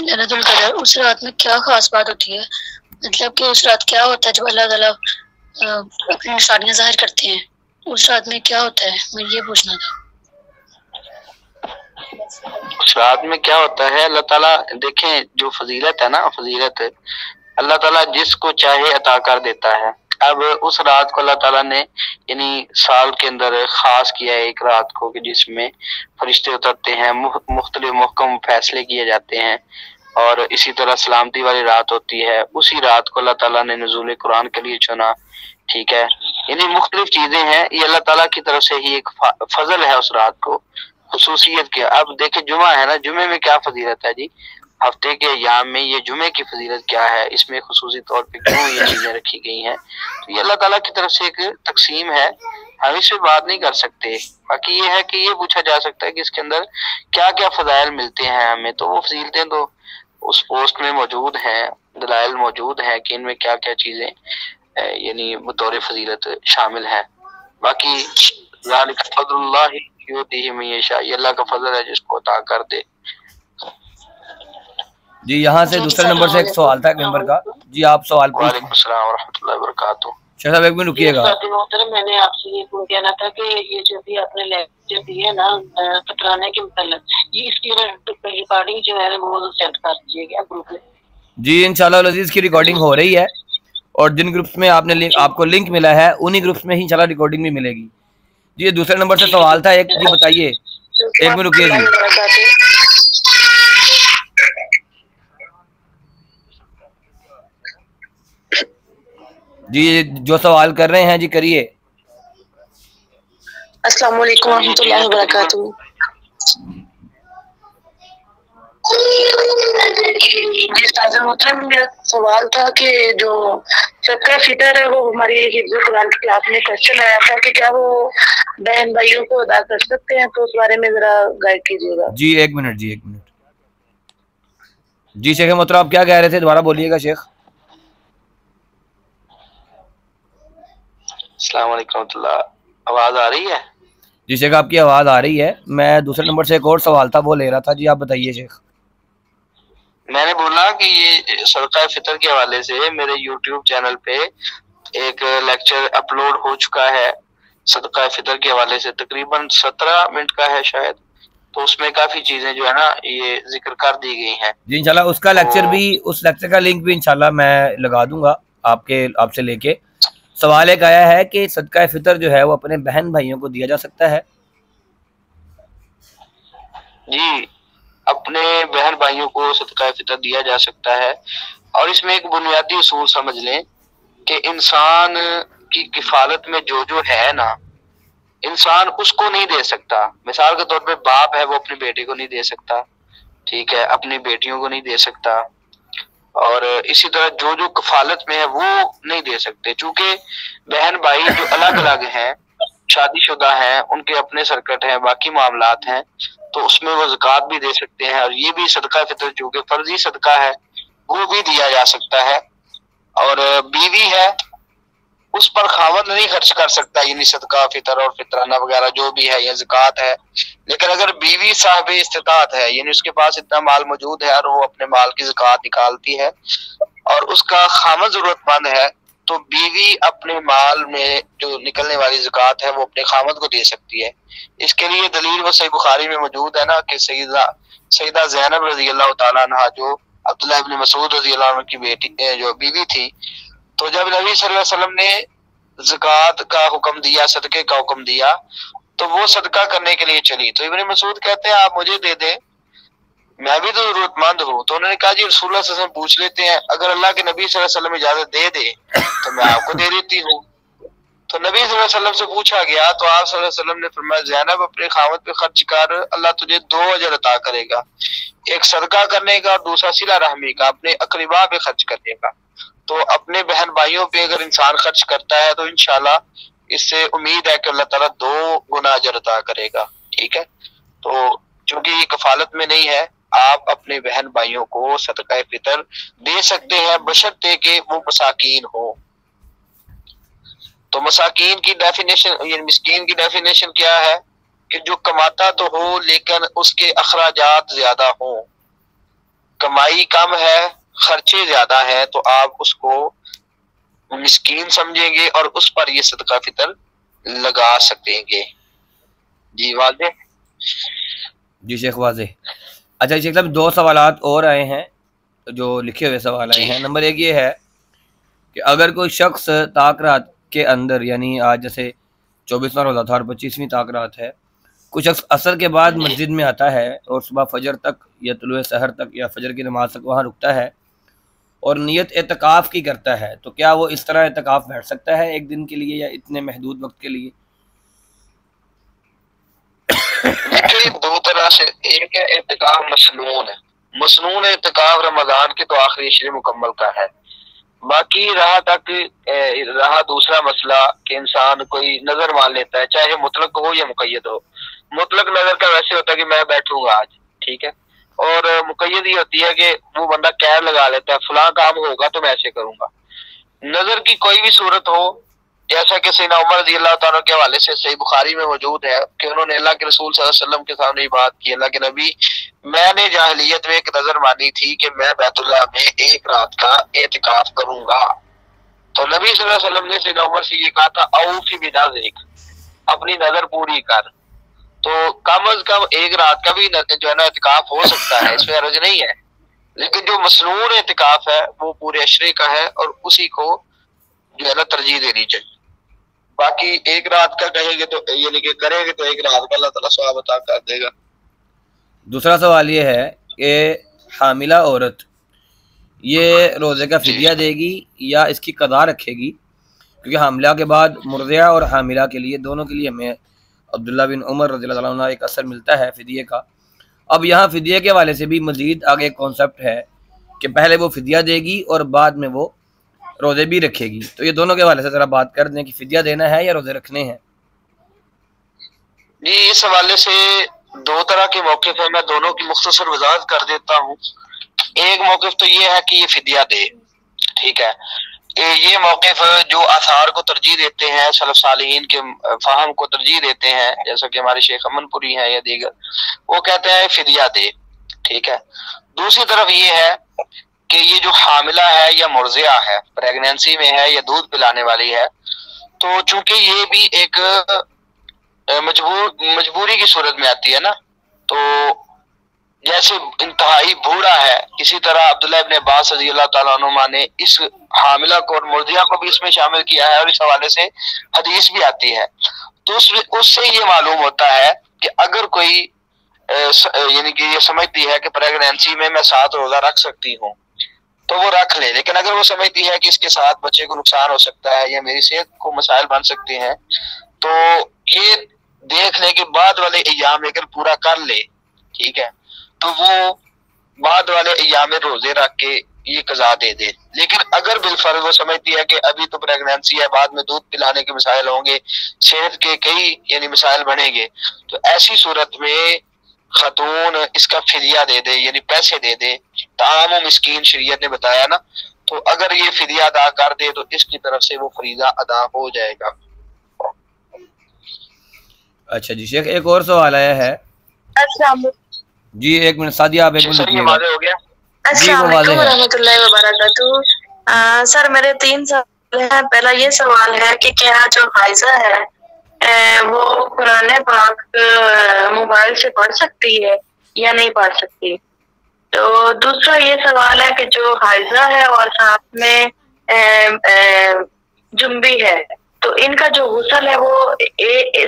ليلۃ القدر، اس رات میں کیا خاص بات ہوتی ہے؟ مطلب کہ اس رات کیا ہوتا ہے جو اللہ تعالیٰ اپنی نشانیاں ظاہر کرتے ہیں، اس رات میں کیا ہوتا ہے؟ مجھے یہ پوچھنا تھا. اس رات میں کیا ہوتا ہے؟ اللہ تعالیٰ دیکھیں جو فضیلت ہے نا، فضیلت اللہ تعالیٰ جس کو چاہے عطا کر دیتا ہے. اب اس رات کو اللہ تعالیٰ نے یعنی سال کے اندر خاص کیا ہے ایک رات کو، کہ جس میں فرشتے اترتے ہیں، مختلف محکم فیصلے کیے جاتے ہیں، اور اسی طرح سلامتی والی رات ہوتی ہے. اسی رات کو اللہ تعالیٰ نے نزول قرآن کے لیے چنا. ٹھیک ہے، یعنی مختلف چیزیں ہیں، یہ اللہ تعالیٰ کی طرف سے ہی ایک فضل ہے اس رات کو، خصوصیت کیا. اب دیکھیں جمعہ ہے نا، جمعے میں کیا فضیلت ہے جی؟ ہفتے کے ایام میں یہ جمعے کی فضیلت کیا ہے؟ اس میں خصوصی طور پہ کیوں یہ چیزیں رکھی گئی ہیں؟ تو یہ اللہ تعالیٰ کی طرف سے ایک تقسیم ہے، ہم اس پہ بات نہیں کر سکتے. باقی یہ ہے کہ یہ پوچھا جا سکتا ہے کہ اس کے اندر کیا کیا فضائل ملتے ہیں ہمیں، تو وہ فضیلتیں تو اس پوسٹ میں موجود ہیں، دلائل موجود ہیں کہ ان میں کیا کیا چیزیں یعنی بطور فضیلت شامل ہیں. باقی ذالک فضل اللہ یؤتیہ من یشاء، یہ اللہ کا فضل ہے جس کو عطا کر دے. جی یہاں سے دوسرے نمبر سے ایک سوال تھا ایک ممبر کا. جی آپ سوال پوچھیں. وعلیکم السلام ورحمۃ اللہ وبرکاتہ. شیخ صاحب ایک منٹ رکیے گا. میں نے آپ سے یہ کہنا تھا کہ یہ جو بھی آپ نے لیکچر دی ہے نا فطرانے کے متعلق، یہ اس کی ریکارڈنگ جو ہے وہ سینڈ کر دیجیے گا گروپ میں. جی انشاءاللہ العزیز کی ریکارڈنگ ہو رہی ہے، اور جن گروپس میں آپ کو لنک ملا ہے انہی گروپس میں ہی انشاءاللہ ریکارڈنگ بھی ملے گی. جی دوسرے نمبر سے سوال تھا ایک. جی بتائیے، ایک منٹ رکیے جی. جی جو سوال کر رہے ہیں جی کریے. السلام علیکم ورحمۃ اللہ وبرکاتہ. جی استاد محترم، میرا سوال تھا کہ جو صدقہ فطر ہے وہ ہماری حفظ قرآن کی کلاس میں کوشچن آیا تھا کہ کیا وہ بہن بھائیوں کو ادا کر سکتے ہیں، تو اس بارے میں ذرا گائیڈ کیجیے گا. جی ایک منٹ. جی شیخ محترم آپ کیا کہہ رہے تھے؟ دوبارہ بولیے گا شیخ. السلام علیکم ورحمۃ اللہ، آواز آ رہی ہے؟ جی شیخ آپ کی آواز آ رہی ہے. میں دوسرے نمبر سے ایک اور سوال تھا وہ لے رہا تھا. جی آپ بتائیے شیخ. میں نے بولا کہ یہ صدقہ فطر کے حوالے سے میرے یوٹیوب چینل پہ ایک لیکچر اپلوڈ ہو چکا ہے، صدقہ فطر کے حوالے سے، تقریباً 17 منٹ کا ہے شاید، تو اس میں کافی چیزیں جو ہے نا یہ ذکر کر دی گئی ہیں جی انشاءاللہ اس کا لیکچر بھی، اس لیکچر کا لنک بھی انشاءاللہ میں لگا دوں گا آپ سے لے کے۔ سوال ایک آیا ہے کہ صدقہ فطر جو ہے وہ اپنے بہن بھائیوں کو دیا جا سکتا ہے؟ جی اپنے بہن بھائیوں کو صدقہ فطر دیا جا سکتا ہے، اور اس میں ایک بنیادی اصول سمجھ لیں کہ انسان کی کفالت میں جو ہے نا، انسان اس کو نہیں دے سکتا۔ مثال کے طور پہ باپ ہے وہ اپنی بیٹی کو نہیں دے سکتا، ٹھیک ہے، اپنی بیٹیوں کو نہیں دے سکتا، اور اسی طرح جو کفالت میں ہے وہ نہیں دے سکتے، چونکہ بہن بھائی جو الگ الگ ہیں، شادی شدہ ہیں، ان کے اپنے سرکٹ ہیں، باقی معاملات ہیں، تو اس میں وہ زکوٰۃ بھی دے سکتے ہیں، اور یہ بھی صدقہ فطر چونکہ فرضی صدقہ ہے وہ بھی دیا جا سکتا ہے۔ اور بیوی ہے اس پر خاوند نہیں خرچ کر سکتا، یعنی صدقہ فطر اور فطرانہ وغیرہ جو بھی ہے یا زکوٰۃ ہے، لیکن اگر بیوی صاحب استطاعت ہے، یعنی اس کے پاس اتنا مال موجود ہے اور وہ اپنے مال کی زکوٰۃ نکالتی ہے، اور اس کا خاوند ضرورت مند ہے، تو بیوی اپنے مال میں جو نکلنے والی زکوٰۃ ہے وہ اپنے خاوند کو دے سکتی ہے۔ اس کے لیے دلیل وہ صحیح بخاری میں موجود ہے نا کہ سیدہ زینب رضی اللہ تعالیٰ عنہ جو عبداللہ ابن مسعود رضی اللہ عنہ کی بیٹی جو بیوی تھی، تو جب نبی صلی اللہ علیہ وسلم نے زکوٰۃ کا حکم دیا، صدقے کا حکم دیا، تو وہ صدقہ کرنے کے لیے چلی، تو ابن مسعود کہتے ہیں آپ مجھے دے دیں، میں بھی تو ضرورت مند ہوں۔ تو انہوں نے کہا جی رسول اللہ صلی اللہ علیہ وسلم پوچھ لیتے ہیں، اگر اللہ کے نبی صلی اللہ علیہ وسلم اجازت دے دے تو میں آپ کو دے دیتی ہوں۔ تو نبی صلی اللہ علیہ وسلم سے پوچھا گیا تو آپ صلی اللہ علیہ وسلم نے فرمایا زینب اپنے خاوند پہ خرچ کر، اللہ تجھے 2 اجر عطا کرے گا، ایک صدقہ کرنے کا اور دوسرا صلہ رحمی کا، اپنے اقربا پہ خرچ کرنے کا۔ تو اپنے بہن بھائیوں پہ اگر انسان خرچ کرتا ہے تو انشاءاللہ اس سے امید ہے کہ اللہ تعالیٰ 2 گنا اجر عطا کرے گا، ٹھیک ہے۔ تو چونکہ یہ کفالت میں نہیں ہے، آپ اپنے بہن بھائیوں کو صدقہ فطر دے سکتے ہیں بشرطے کہ وہ مساکین ہو۔ تو مساکین کی ڈیفینیشن، یعنی مسکین کی ڈیفینیشن کیا ہے کہ جو کماتا تو ہو لیکن اس کے اخراجات زیادہ ہوں، کمائی کم ہے خرچے زیادہ ہیں، تو آپ اس کو مسکین سمجھیں گے اور اس پر یہ صدقہ فطر لگا سکیں گے۔ جی واضح؟ جی شیخ واضح۔ اچھا شیخ صاحب 2 سوالات اور آئے ہیں جو لکھے ہوئے سوال آئے ہیں۔ نمبر 1 یہ ہے کہ اگر کوئی شخص طاق رات کے اندر، یعنی آج جیسے 24واں روزہ تھا اور 25ویں طاق رات ہے، کوئی شخص عصر کے بعد مسجد میں آتا ہے اور صبح فجر تک یا طلوع سحر تک یا فجر کی نماز تک وہاں رکتا ہے اور نیت اعتکاف کی کرتا ہے، تو کیا وہ اس طرح اعتکاف بیٹھ سکتا ہے ایک دن کے لیے یا اتنے محدود وقت کے لیے؟ دیکھیے 2 طرح سے، ایک ہے اعتکاف مسنون ہے، مسنون اعتکاف رمضان کے تو آخری 20 مکمل کا ہے، باقی رہا دوسرا مسئلہ کہ انسان کوئی نظر مان لیتا ہے، چاہے مطلق ہو یا مقید ہو۔ مطلق نظر کا ویسے ہوتا ہے کہ میں بیٹھوں گا آج، ٹھیک ہے، اور مقید یہ ہوتی ہے کہ وہ بندہ قید لگا لیتا ہے فلاں کام ہوگا تو میں ایسے کروں گا۔ نظر کی کوئی بھی صورت ہو، جیسا کہ سیدنا عمر رضی اللہ تعالیٰ کے حوالے سے صحیح بخاری میں موجود ہے کہ انہوں نے اللہ کے رسول صلی اللہ علیہ وسلم کے سامنے بات کی، اللہ کے نبی میں نے جاہلیت میں ایک نظر مانی تھی کہ میں بیت اللہ میں 1 رات کا اعتکاف کروں گا، تو نبی صلی اللہ علیہ وسلم نے سیدنا عمر سے یہ کہا تھا اوفی بنذرک، اپنی نظر پوری کر۔ تو کم از کم 1 رات کا بھی جو ہے نا اعتکاف ہو سکتا ہے، اس میں حرج نہیں ہے، لیکن جو مسنون اعتکاف ہے وہ پورے عشرے کا ہے اور اسی کو جو ہے نا ترجیح دینی چاہیے۔ باقی 1 رات کا کہیں گے تو یعنی کہ کریں گے تو 1 رات کا اللہ تعالیٰ ثواب عطا کر دے گا۔ دوسرا سوال یہ ہے کہ حاملہ عورت یہ روزے کا فدیہ دے گی یا اس کی قضا رکھے گی؟ کیونکہ حاملہ کے بعد مرضعہ اور حاملہ کے لیے دونوں کے لیے ہمیں عبداللہ بن عمر رضی اللہ عنہ ایک اثر ملتا ہے فدیے کا۔ اب یہاں فدیے کے حوالے سے بھی مزید آگے ایک کانسیپٹ ہے کہ پہلے وہ فدیہ دے گی اور بعد میں وہ روزے بھی رکھے گی، تو یہ دونوں کے حوالے سے ذرا بات کر دیں کہ فدیہ دینا ہے یا روزے رکھنے ہیں۔ جی اس حوالے سے 2 طرح کے موقف ہیں، میں دونوں کی مختصر وضاحت کر دیتا ہوں۔ ایک موقف تو یہ ہے کہ یہ فدیہ دے، ٹھیک ہے، یہ موقف جو آثار کو ترجیح دیتے ہیں، سلف صالحین کے فہم کو ترجیح دیتے ہیں، جیسا کہ ہمارے شیخ امن پوری ہیں یا دیگر، وہ کہتے ہیں فدیہ دے، ٹھیک ہے۔ دوسری طرف یہ ہے کہ یہ جو حاملہ ہے یا مرضعہ ہے، پریگنینسی میں ہے یا دودھ پلانے والی ہے، تو چونکہ یہ بھی ایک مجبوری کی صورت میں آتی ہے نا، تو جیسے انتہائی بوڑھا ہے، اسی طرح عبداللہ ابن عباس رضی اللہ تعالیٰ عنہما نے اس حاملہ کو اور مرضیہ کو بھی اس میں شامل کیا ہے، اور اس حوالے سے حدیث بھی آتی ہے۔ تو اس سے یہ معلوم ہوتا ہے کہ اگر کوئی یعنی کہ یہ سمجھتی ہے کہ پریگنینسی میں 7 روزہ رکھ سکتی ہوں تو وہ رکھ لے، لیکن اگر وہ سمجھتی ہے کہ اس کے ساتھ بچے کو نقصان ہو سکتا ہے یا میری صحت کو مسائل بن سکتے ہیں، تو یہ دیکھ لے کہ بعد والے ایام اگر پورا کر لے، ٹھیک ہے، تو وہ بعد والے ایام میں روزے رکھ کے یہ قضا دے دے۔ لیکن اگر بالفرض وہ سمجھتی ہے کہ ابھی تو پریگنینسی ہے، بعد میں دودھ پلانے کے مسائل ہوں گے، صحت کے کئی یعنی مسائل بنیں گے، تو ایسی صورت میں خاتون اس کا فدیہ دے دے، یعنی پیسے دے دے۔ طعام و مسکین شریعت نے بتایا نا، تو اگر یہ فدیہ ادا کر دے تو اس کی طرف سے وہ فریضہ ادا ہو جائے گا۔ اچھا جی شیخ، ایک اور سوال آیا ہے۔ السلام جی ایک منٹ سعدیہ، آپ ایک منٹ سر یہ رکیے گا۔ واضح ہو گیا؟ السلام علیکم ورحمۃ اللہ وبرکاتہ۔ سر میرے 3 سوال ہیں۔ پہلا یہ سوال ہے کہ کیا جو حائضہ ہے وہ قرآن پاک موبائل سے پڑھ سکتی ہے یا نہیں پڑھ سکتی؟ تو دوسرا یہ سوال ہے کہ جو حائضہ ہے اور ساتھ میں جنبی ہے، تو ان کا جو غسل ہے وہ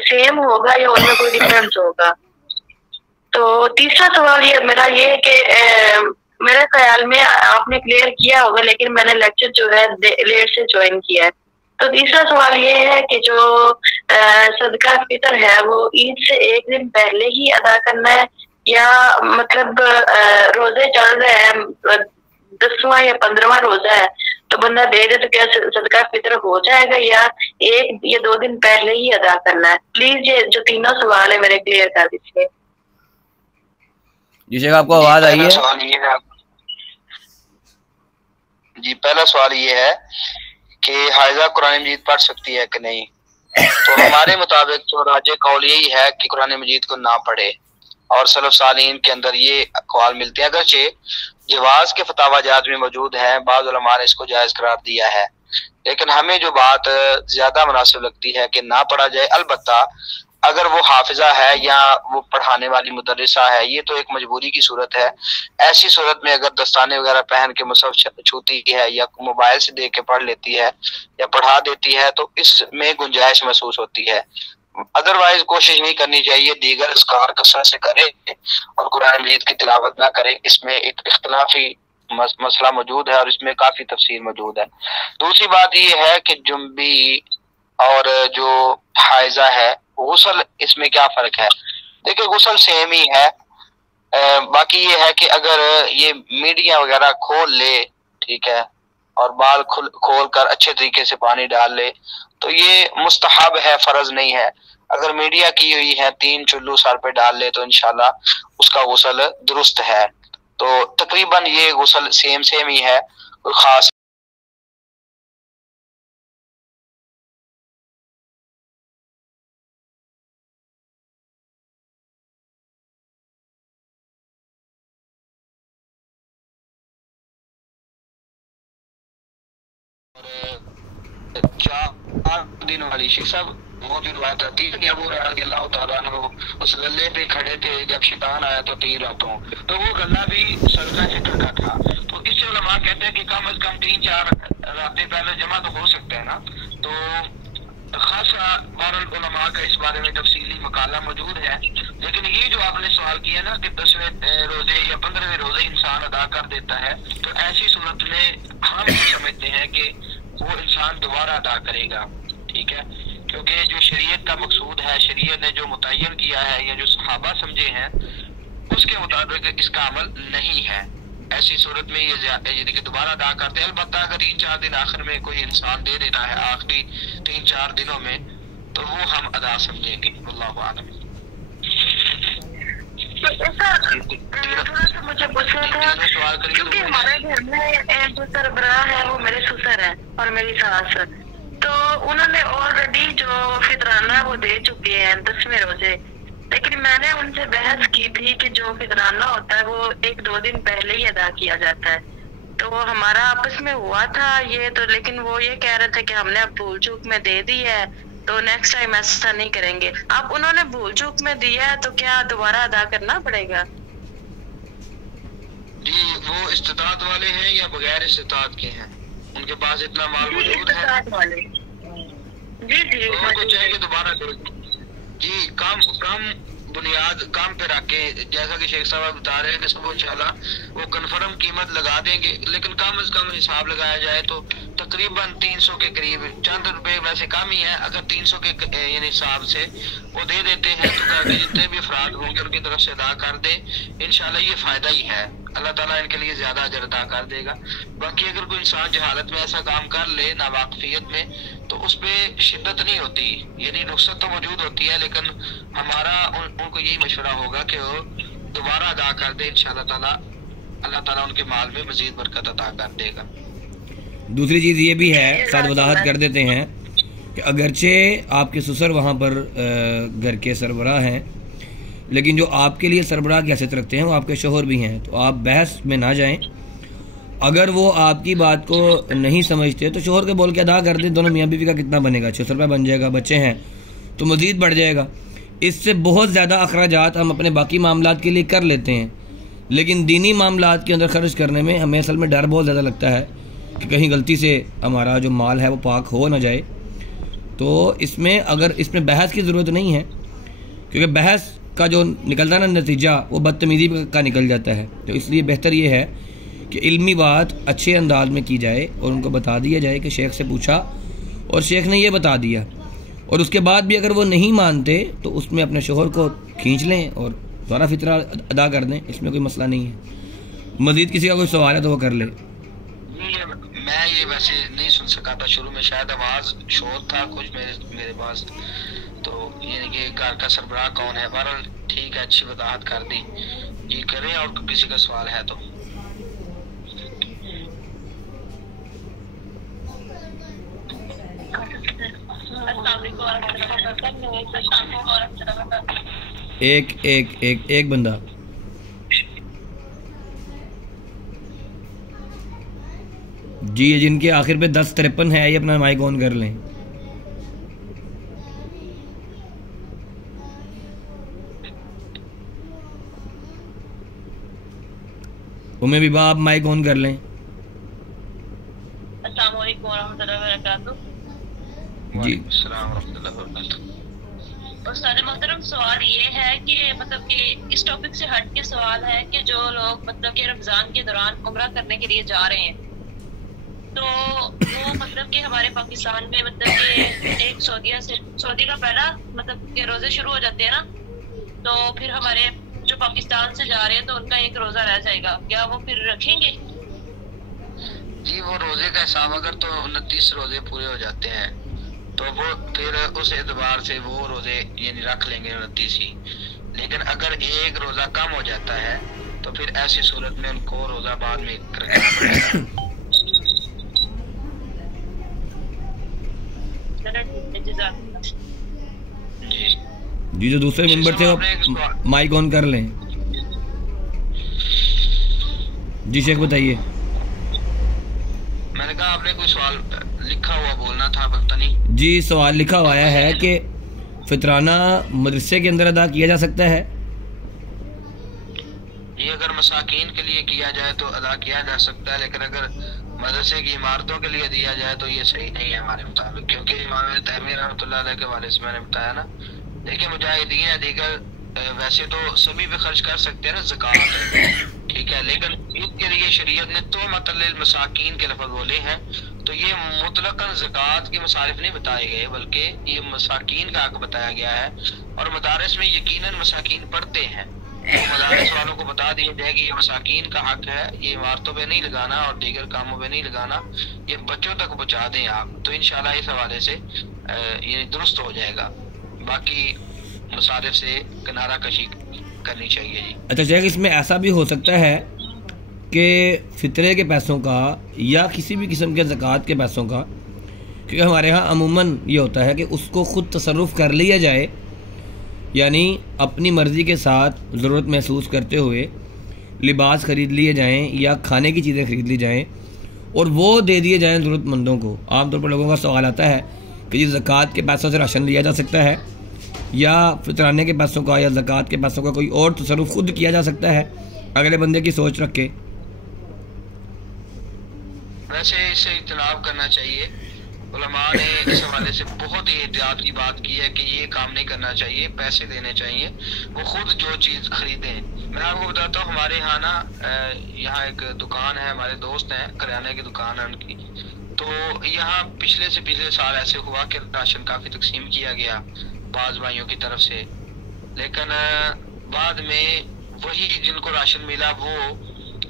سیم ہوگا یا ان میں کوئی ڈفرینس ہوگا؟ تو تیسرا سوال میرا یہ ہے کہ میرے خیال میں آپ نے کلیئر کیا ہوگا، لیکن میں نے لیکچر جو ہے لیٹ سے جوائن کیا ہے۔ تو تیسرا سوال یہ ہے کہ جو صدقہ فطر ہے وہ عید سے 1 دن پہلے ہی ادا کرنا ہے، یا مطلب روزے چل رہے ہیں، 10واں یا 15واں روزہ ہے تو بندہ دے دے تو کیا صدقہ فطر ہو جائے گا، یا 1 یا 2 دن پہلے ہی ادا کرنا ہے؟ پلیز یہ جو تینوں سوال ہے میرے کلیئر کر دیجیے۔ جی شیخ آپ کو آواز آئی ہے؟ جی پہلا سوال یہ ہے کہ حائضہ قرآن مجید پڑھ سکتی ہے کہ نہیں؟ تو ہمارے مطابق تو راجح قول یہی ہے کہ قرآن مجید کو نہ پڑھے، اور سلف صالحین کے اندر یہ اقوال ملتے ہیں، اگرچہ جواز کے فتاوی جات میں موجود ہیں، بعض علماء نے اس کو جائز قرار دیا ہے، لیکن ہمیں جو بات زیادہ مناسب لگتی ہے کہ نہ پڑھا جائے۔ البتہ اگر وہ حافظہ ہے یا وہ پڑھانے والی مدرسہ ہے، یہ تو ایک مجبوری کی صورت ہے، ایسی صورت میں اگر دستانے وغیرہ پہن کے مصحف چھوتی ہے یا موبائل سے دیکھ کے پڑھ لیتی ہے یا پڑھا دیتی ہے تو اس میں گنجائش محسوس ہوتی ہے۔ ادروائز کوشش نہیں کرنی چاہیے، دیگر اذکار کثرت سے کرے اور قرآن مجید کی تلاوت نہ کرے۔ اس میں ایک اختلافی مسئلہ موجود ہے اور اس میں کافی تفصیل موجود ہے۔ دوسری بات یہ ہے کہ جنبی اور جو حائضہ ہے غسل، اس میں کیا فرق ہے؟ دیکھیں غسل سیم ہی ہے، باقی یہ ہے کہ اگر یہ میڈیا وغیرہ کھول لے، ٹھیک ہے، اور بال کھول کر اچھے طریقے سے پانی ڈال لے تو یہ مستحب ہے، فرض نہیں ہے۔ اگر میڈیا کی ہوئی ہے 3 چلو سر پہ ڈال لے تو انشاءاللہ اس کا غسل درست ہے۔ تو تقریباً یہ غسل سیم ہی ہے، کوئی خاص دن والی شیخ صاحب وہ جو روایت آتی ہے کہ ابو ہریرہ رضی اللہ تعالیٰ عنہ اس گلے پہ کھڑے تھے جب شیطان آیا تو 3 راتوں، تو وہ گلہ بھی صدقہ فطر کا تھا۔ تو اس سے علماء کہتے ہیں کہ کم از کم 3-4 راتیں پہلے جمع تو ہو سکتا ہے نا۔ تو خاصا بہرحال علماء کا اس بارے میں تفصیلی مقالہ موجود ہے، لیکن یہ جو آپ نے سوال کیا نا کہ 10ویں روزے یا 15ویں روزے انسان ادا کر دیتا ہے، تو ایسی صورت میں ہم سمجھتے ہیں کہ وہ انسان دوبارہ ادا کرے گا، ٹھیک ہے، کیونکہ جو شریعت کا مقصود ہے، شریعت نے جو متعین کیا ہے یا جو صحابہ سمجھے ہیں اس کے مطابق اس کا عمل نہیں ہے۔ ایسی صورت میں یہ یعنی کہ دوبارہ ادا کرتے ہیں۔ البتہ اگر 3-4 دن آخر میں کوئی انسان دے دیتا ہے آخری 3-4 دنوں میں تو وہ ہم ادا سمجھیں گے۔ اللہ عالم۔ مجھے پوچھنا تھا کیونکہ ہمارے گھر میں جو سربراہ ہے وہ میرے سسر ہے اور میری ساس، تو انہوں نے آلریڈی جو فطرانہ وہ دے چکے ہیں 10ویں روزے، لیکن میں نے ان سے بحث کی تھی کہ جو فطرانہ ہوتا ہے وہ 1-2 دن پہلے ہی ادا کیا جاتا ہے، تو ہمارا آپس میں ہوا تھا یہ تو، لیکن وہ یہ کہہ رہے تھے کہ ہم نے اب بھول چوک میں دے دی ہے تو نیکسٹ ٹائم ایسا نہیں کریں گے. اب انہوں نے بھول چوک میں دیا ہے تو کیا دوبارہ ادا کرنا پڑے گا؟ جی وہ استطاعت والے ہیں یا بغیر استطاعت کے ہیں؟ ان کے پاس اتنا مال موجود ہے؟ جی جی ان کو چاہیے کہ دوبارہ کریں. جی کم بنیاد کام پہ رکھ کے، جیسا کہ شیخ صاحب بتا رہے ہیں کہ سب انشاءاللہ وہ کنفرم قیمت لگا دیں گے، لیکن کم از کم حساب لگایا جائے تو تقریباً 300 کے قریب، چند روپے ویسے کم ہی ہے، اگر 300 کے یعنی حساب سے وہ دے دیتے ہیں تو گھر کے جتنے بھی افراد ہوں گے ان کی طرف سے ادا کر دیں، انشاءاللہ یہ فائدہ ہی ہے، اللہ تعالیٰ ان کے لیے زیادہ اجر ادا کر دے گا. باقی اگر کوئی انسان جہالت میں ایسا کام کر لے، ناواقفیت میں، تو اس پہ شدت نہیں ہوتی، یعنی رخصت تو موجود ہوتی ہے، لیکن ہمارا ان کو یہی مشورہ ہوگا کہ وہ دوبارہ ادا کر دے، انشاءاللہ تعالیٰ اللہ تعالیٰ ان کے مال میں مزید برکت عطا کر دے گا. دوسری چیز یہ بھی ہے، ساتھ وضاحت کر دیتے ہیں کہ اگرچہ آپ کے سسر وہاں پر گھر کے سربراہ ہیں، لیکن جو آپ کے لیے سربراہ کی حیثیت رکھتے ہیں وہ آپ کے شوہر بھی ہیں، تو آپ بحث میں نہ جائیں. اگر وہ آپ کی بات کو نہیں سمجھتے تو شوہر کے بول کے ادا کر دیں، دونوں میاں بیوی کا کتنا بنے گا، 600 روپے بن جائے گا، بچے ہیں تو مزید بڑھ جائے گا. اس سے بہت زیادہ اخراجات ہم اپنے باقی معاملات کے لیے کر لیتے ہیں، لیکن دینی معاملات کے اندر خرچ کرنے میں ہمیں اصل میں ڈر بہت زیادہ لگتا ہے کہ کہیں غلطی سے ہمارا جو مال ہے وہ پاک ہو نہ جائے. تو اس میں بحث کی ضرورت نہیں ہے، کیونکہ بحث کا جو نکلتا ہے نا نتیجہ وہ بدتمیزی کا نکل جاتا ہے. تو اس لیے بہتر یہ ہے کہ علمی بات اچھے انداز میں کی جائے اور ان کو بتا دیا جائے کہ شیخ سے پوچھا اور شیخ نے یہ بتا دیا، اور اس کے بعد بھی اگر وہ نہیں مانتے تو اس میں اپنے شوہر کو کھینچ لیں اور دوبارہ فطرہ ادا کر دیں، اس میں کوئی مسئلہ نہیں ہے. مزید کسی کا کوئی سوال ہے تو وہ کر لے. میں یہ ویسے نہیں سن سکا تھا شروع میں، شاید آواز شور تھا کچھ میرے پاس، تو یعنی کہ گھر کا سربراہ کون ہے. بہرحال ٹھیک ہے، اچھی وضاحت کر دی. یہ کریں اور کسی کا سوال ہے تو. ایک بندہ. جی جن کے آخر پہ 1053 ہے یہ اپنا مائک آن کر لیں. تمہیں بھی آپ مائک آن کر لیں. السلام علیکم ورحمۃ اللہ وبرکاتہ. جی السلام ورحمۃ اللہ وبرکاتہ. استاد محترم سوال یہ ہے کہ مطلب کہ اس ٹاپک سے ہٹ کے سوال ہے کہ جو لوگ مطلب کہ رمضان کے دوران عمرہ کرنے کے لیے جا رہے ہیں تو وہ مطلب کہ ہمارے پاکستان میں مطلب کہ ایک سعودی کا پہلا مطلب کہ روزے شروع ہو جاتے ہیں نا، تو پھر ہمارے جو پاکستان سے جا رہے ہیں تو ان کا ایک روزہ رہ جائے گا، کیا وہ پھر رکھیں گے؟ جی وہ روزے کا حساب اگر تو 29 روزے پورے ہو جاتے ہیں تو وہ پھر اس اعتبار سے وہ روزے یعنی رکھ لیں گے 29 ہی، لیکن اگر ایک روزہ کم ہو جاتا ہے تو پھر ایسی صورت میں ان کو روزہ بعد میں رکھنا پڑے گا. جی جو دوسرے ممبر تھے وہ مائک آن کر لیں. جی شیخ بتائیے. میں نے کہا آپ نے کوئی سوال لکھا ہوا بولنا تھا، پتہ نہیں. جی سوال لکھا ہوا ہے کہ فطرانہ مدرسے کے اندر ادا کیا جا سکتا ہے؟ یہ اگر مساکین کے لیے کیا جائے تو ادا کیا جا سکتا ہے، لیکن اگر مدرسے کی عمارتوں کے لیے دیا جائے تو یہ صحیح نہیں ہے ہمارے مطابق، کیونکہ امام تیمیہ رحمۃ اللہ علیہ کے والد سے میں نے بتایا نا، دیکھیں مجاہدین ہے دیگر ویسے تو سبھی پہ خرچ کر سکتے ہیں نا زکوٰۃ، ٹھیک ہے، لیکن ان کے لیے شریعت نے تو مطلب مساکین کے لفظ بولے ہیں، تو یہ مطلقاً زکوٰۃ کے مصارف نہیں بتائے گئے بلکہ یہ مساکین کا حق بتایا گیا ہے. اور مدارس میں یقیناً مساکین پڑھتے ہیں، تو مدارس والوں کو بتا دیا جائے کہ یہ مساکین کا حق ہے، یہ عمارتوں پہ نہیں لگانا اور دیگر کاموں پہ نہیں لگانا، یہ بچوں تک پہنچا دیں آپ، تو انشاءاللہ اس حوالے سے یہ درست ہو جائے گا. باقی مصارف سے کنارہ کشی کرنی چاہیے. جی اچھا شیخ، اس میں ایسا بھی ہو سکتا ہے کہ فطرے کے پیسوں کا یا کسی بھی قسم کے زکوٰۃ کے پیسوں کا، کیونکہ ہمارے ہاں عموماً یہ ہوتا ہے کہ اس کو خود تصرف کر لیا جائے، یعنی اپنی مرضی کے ساتھ ضرورت محسوس کرتے ہوئے لباس خرید لیے جائیں یا کھانے کی چیزیں خرید لی جائیں اور وہ دے دیے جائیں ضرورت مندوں کو. عام طور پر لوگوں کا سوال آتا ہے کہ جی زکوٰۃ کے پیسوں سے راشن لیا جا سکتا ہے یا فطرانے کے پیسوں کا یا زکوٰۃ کے پیسوں کا کوئی اور تصرف خود کیا جا سکتا ہے اگلے بندے کی سوچ رکھ کے؟ ویسے اس سے اجتناب کرنا چاہیے. علماء نے اس حوالے سے بہت ہی احتیاط کی بات کی ہے کہ یہ کام نہیں کرنا چاہیے، پیسے دینے چاہیے، وہ خود جو چیز خریدیں. میں آپ کو بتاتا ہوں، ہمارے یہاں نا یہاں ایک دکان ہے، ہمارے دوست ہیں، کریانے کی دکان ہے ان کی. تو یہاں پچھلے سے پچھلے سال ایسے ہوا کہ راشن کافی تقسیم کیا گیا بعض بھائیوں کی طرف سے، لیکن بعد میں وہی جن کو راشن ملا وہ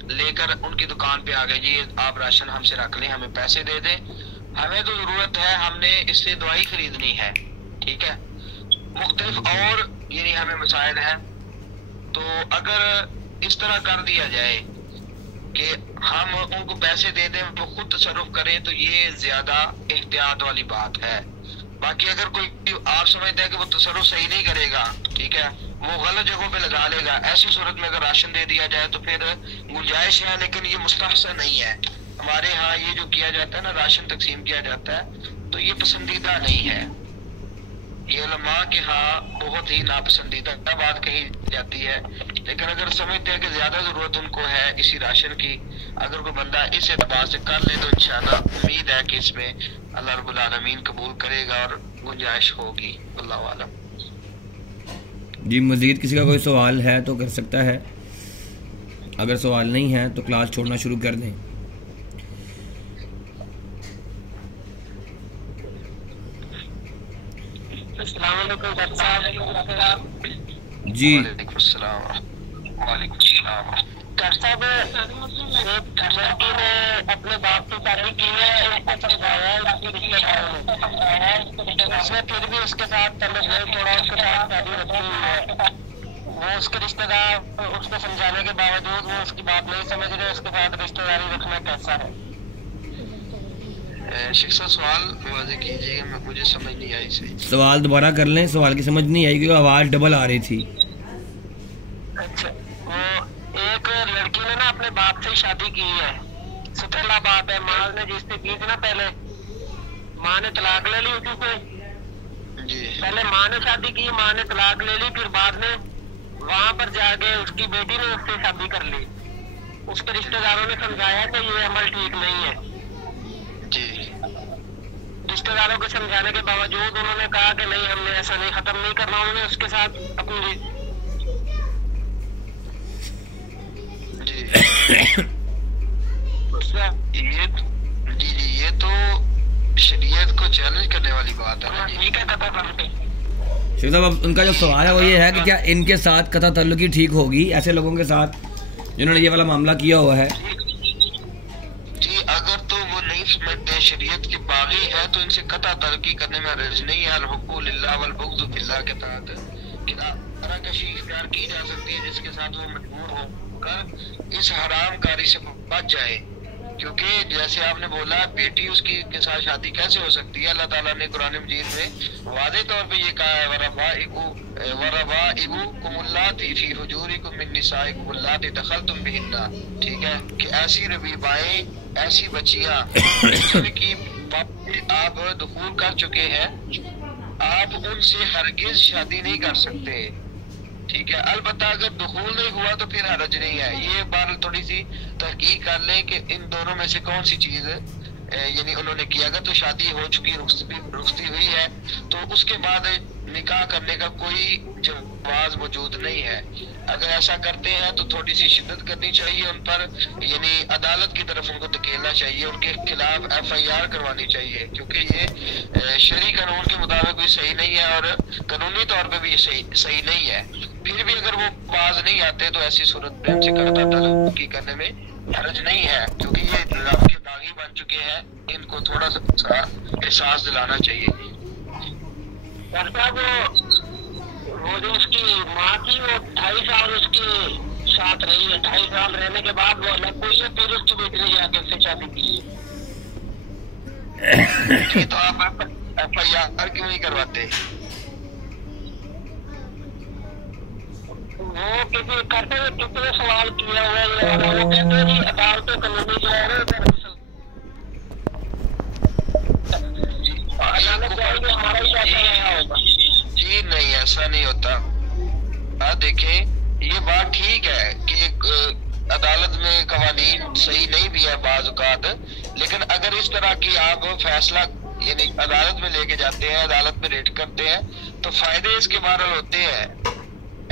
لے کر ان کی دکان پہ آ گئے، جی آپ راشن ہم سے رکھ لیں، ہمیں پیسے دے دیں، ہمیں تو ضرورت ہے، ہم نے اس سے دوائی خریدنی ہے. ٹھیک ہے، مختلف اور یعنی ہمیں مسائل ہیں. تو اگر اس طرح کر دیا جائے کہ ہم ان کو پیسے دے دیں، وہ خود تصرف کریں، تو یہ زیادہ احتیاط والی بات ہے. باقی اگر کوئی آپ سمجھتے ہیں کہ وہ تصرف صحیح نہیں کرے گا، ٹھیک ہے، وہ غلط جگہوں پہ لگا لے گا، ایسی صورت میں اگر راشن دے دیا جائے تو پھر گنجائش ہے، لیکن یہ مستحسن نہیں ہے. ہمارے ہاں یہ جو کیا جاتا ہے نا، راشن تقسیم کیا جاتا ہے، تو یہ پسندیدہ نہیں ہے. یہ علماء کے ہاں بہت ہی ناپسندیدہ بات کہی جاتی ہے. لیکن اگر سمجھتے ہیں کہ زیادہ ضرورت ان کو ہے اسی راشن کی، اگر کوئی بندہ اس اعتبار سے کر لے تو انشاءاللہ امید ہے کہ اس میں اللہ رب العالمین قبول کرے گا اور گنجائش ہوگی. اللہ عالم. جی مزید کسی کا کوئی سوال ہے تو کر سکتا ہے، اگر سوال نہیں ہے تو کلاس چھوڑنا شروع کر دیں. السلام علیکم ڈاکٹر صاحب. جی وعلیکم السلام. وعلیکم السلام. ڈاکٹر صاحب، ایک لڑکی نے اپنے باپ کی شادی کی ہے، اس کو سمجھایا ہے اس کے رشتے داروں نے، اس نے پھر بھی اس کے ساتھ تعلق نہیں توڑا، اس کے ساتھ شادی رکھی ہوئی ہے. وہ اس کے رشتے دار اس کو سمجھانے کے باوجود وہ اس کی بات نہیں سمجھ رہے، اس کے ساتھ رشتے داری رکھنا کیسا ہے؟ شیخ صاحب سوال واضح کیجیے، مجھے سمجھ نہیں آئی صحیح. سوال دوبارہ کر لیں، سوال کی سمجھ نہیں آئی کیونکہ آواز ڈبل آ رہی تھی. اچھا، وہ ایک لڑکی نے نا اپنے باپ سے شادی کی ہے، سترلا باپ ہے، ماں نے جس سے کی تھی نا، پہلے ماں نے طلاق لے لی اسی سے. جی پہلے ماں نے شادی کی، ماں نے طلاق لے لی، پھر بعد میں وہاں پر جا کے اس کی بیٹی نے اس سے شادی کر لی. اس کے رشتے داروں نے سمجھایا کہ یہ عمل ٹھیک نہیں ہے. جی رشتے داروں کو سمجھانے کے باوجود انہوں نے کہا کہ نہیں، ہم نے ایسا نہیں، ختم نہیں کرنا. انہوں نے اس کے ساتھ اپنی یہ تو شریعت کو چیلنج کرنے والی بات ہے نا. ٹھیک ہے قطع تعلقی. شیخ صاحب اب ان کا جو سوال ہے وہ یہ ہے کہ کیا ان کے ساتھ قطع تعلقی ٹھیک ہوگی، ایسے لوگوں کے ساتھ جنہوں نے یہ والا معاملہ کیا ہوا ہے؟ جی اگر تو وہ نہیں سمجھتے شریعت کی باغی ہے تو ان سے قطع تعلقی کرنے میں حرج نہیں ہے. الحب للہ والبغض فی اللہ کے تحت طرح کشی اختیار کی جا سکتی ہے جس کے ساتھ وہ مجبور ہو کر اس حرام کاری سے بچ جائے. کیونکہ جیسے آپ نے بولا بیٹی اس کی کے ساتھ شادی کیسے ہو سکتی ہے؟ اللہ تعالیٰ نے قرآن مجید میں واضح طور پہ یہ کہا ہے وَرَبَائِبُكُمُ اللَّاتِي فِي حُجُورِكُم مِّن نِّسَائِكُمُ اللَّاتِي دَخَلْتُم بِهِنَّ. ٹھیک ہے کہ ایسی ربیبائیں، ایسی بچیاں جن کی آپ دخول کر چکے ہیں، آپ ان سے ہرگز شادی نہیں کر سکتے. ٹھیک ہے، البتہ اگر دخول نہیں ہوا تو پھر حرج نہیں ہے. یہ بات تھوڑی سی تحقیق کر لیں کہ ان دونوں میں سے کون سی چیز یعنی انہوں نے کیا. اگر تو شادی ہو چکی، رخصتی ہوئی ہے، تو اس کے بعد نکاح کرنے کا کوئی جواز موجود نہیں ہے. اگر ایسا کرتے ہیں تو تھوڑی سی شدت کرنی چاہیے ان پر، یعنی عدالت کی طرف ان کو دھکیلنا چاہیے، ان کے خلاف FIR کروانی چاہیے، کیونکہ یہ شرعی قانون کے مطابق بھی صحیح نہیں ہے اور قانونی طور پہ بھی یہ صحیح نہیں ہے. پھر بھی اگر وہ باز نہیں آتے تو ایسی صورت میں ان سے قطع تعلقی کرنے میں حرج نہیں ہے، کیونکہ یہ رب کے باغی بن چکے ہیں. ان کو تھوڑا سا احساس دلانا چاہیے. وہ جو اس کی ماں تھی وہ 2.5 سال اس کے ساتھ رہی ہے. 2.5 سال رہنے کے بعد وہ الگ ہوئی ہے، پھر اس کی بیٹی نے جا کے اس سے شادی کی. تو آپ FIR کیوں نہیں کرواتے؟ وہ کرتے ہوئے کتنے سوال کیا ہوا ہے، وہ کہتے ہیں جی عدالتوں قانونی جو ہے جی نہیں ایسا نہیں ہوتا. دیکھیں یہ بات ٹھیک ہے کہ عدالت میں قوانین صحیح نہیں بھی ہے بعض اوقات، لیکن اگر اس طرح کی آپ فیصلہ یعنی عدالت میں لے کے جاتے ہیں، عدالت میں ریٹ کرتے ہیں تو فائدے اس کے بہرحال ہوتے ہیں.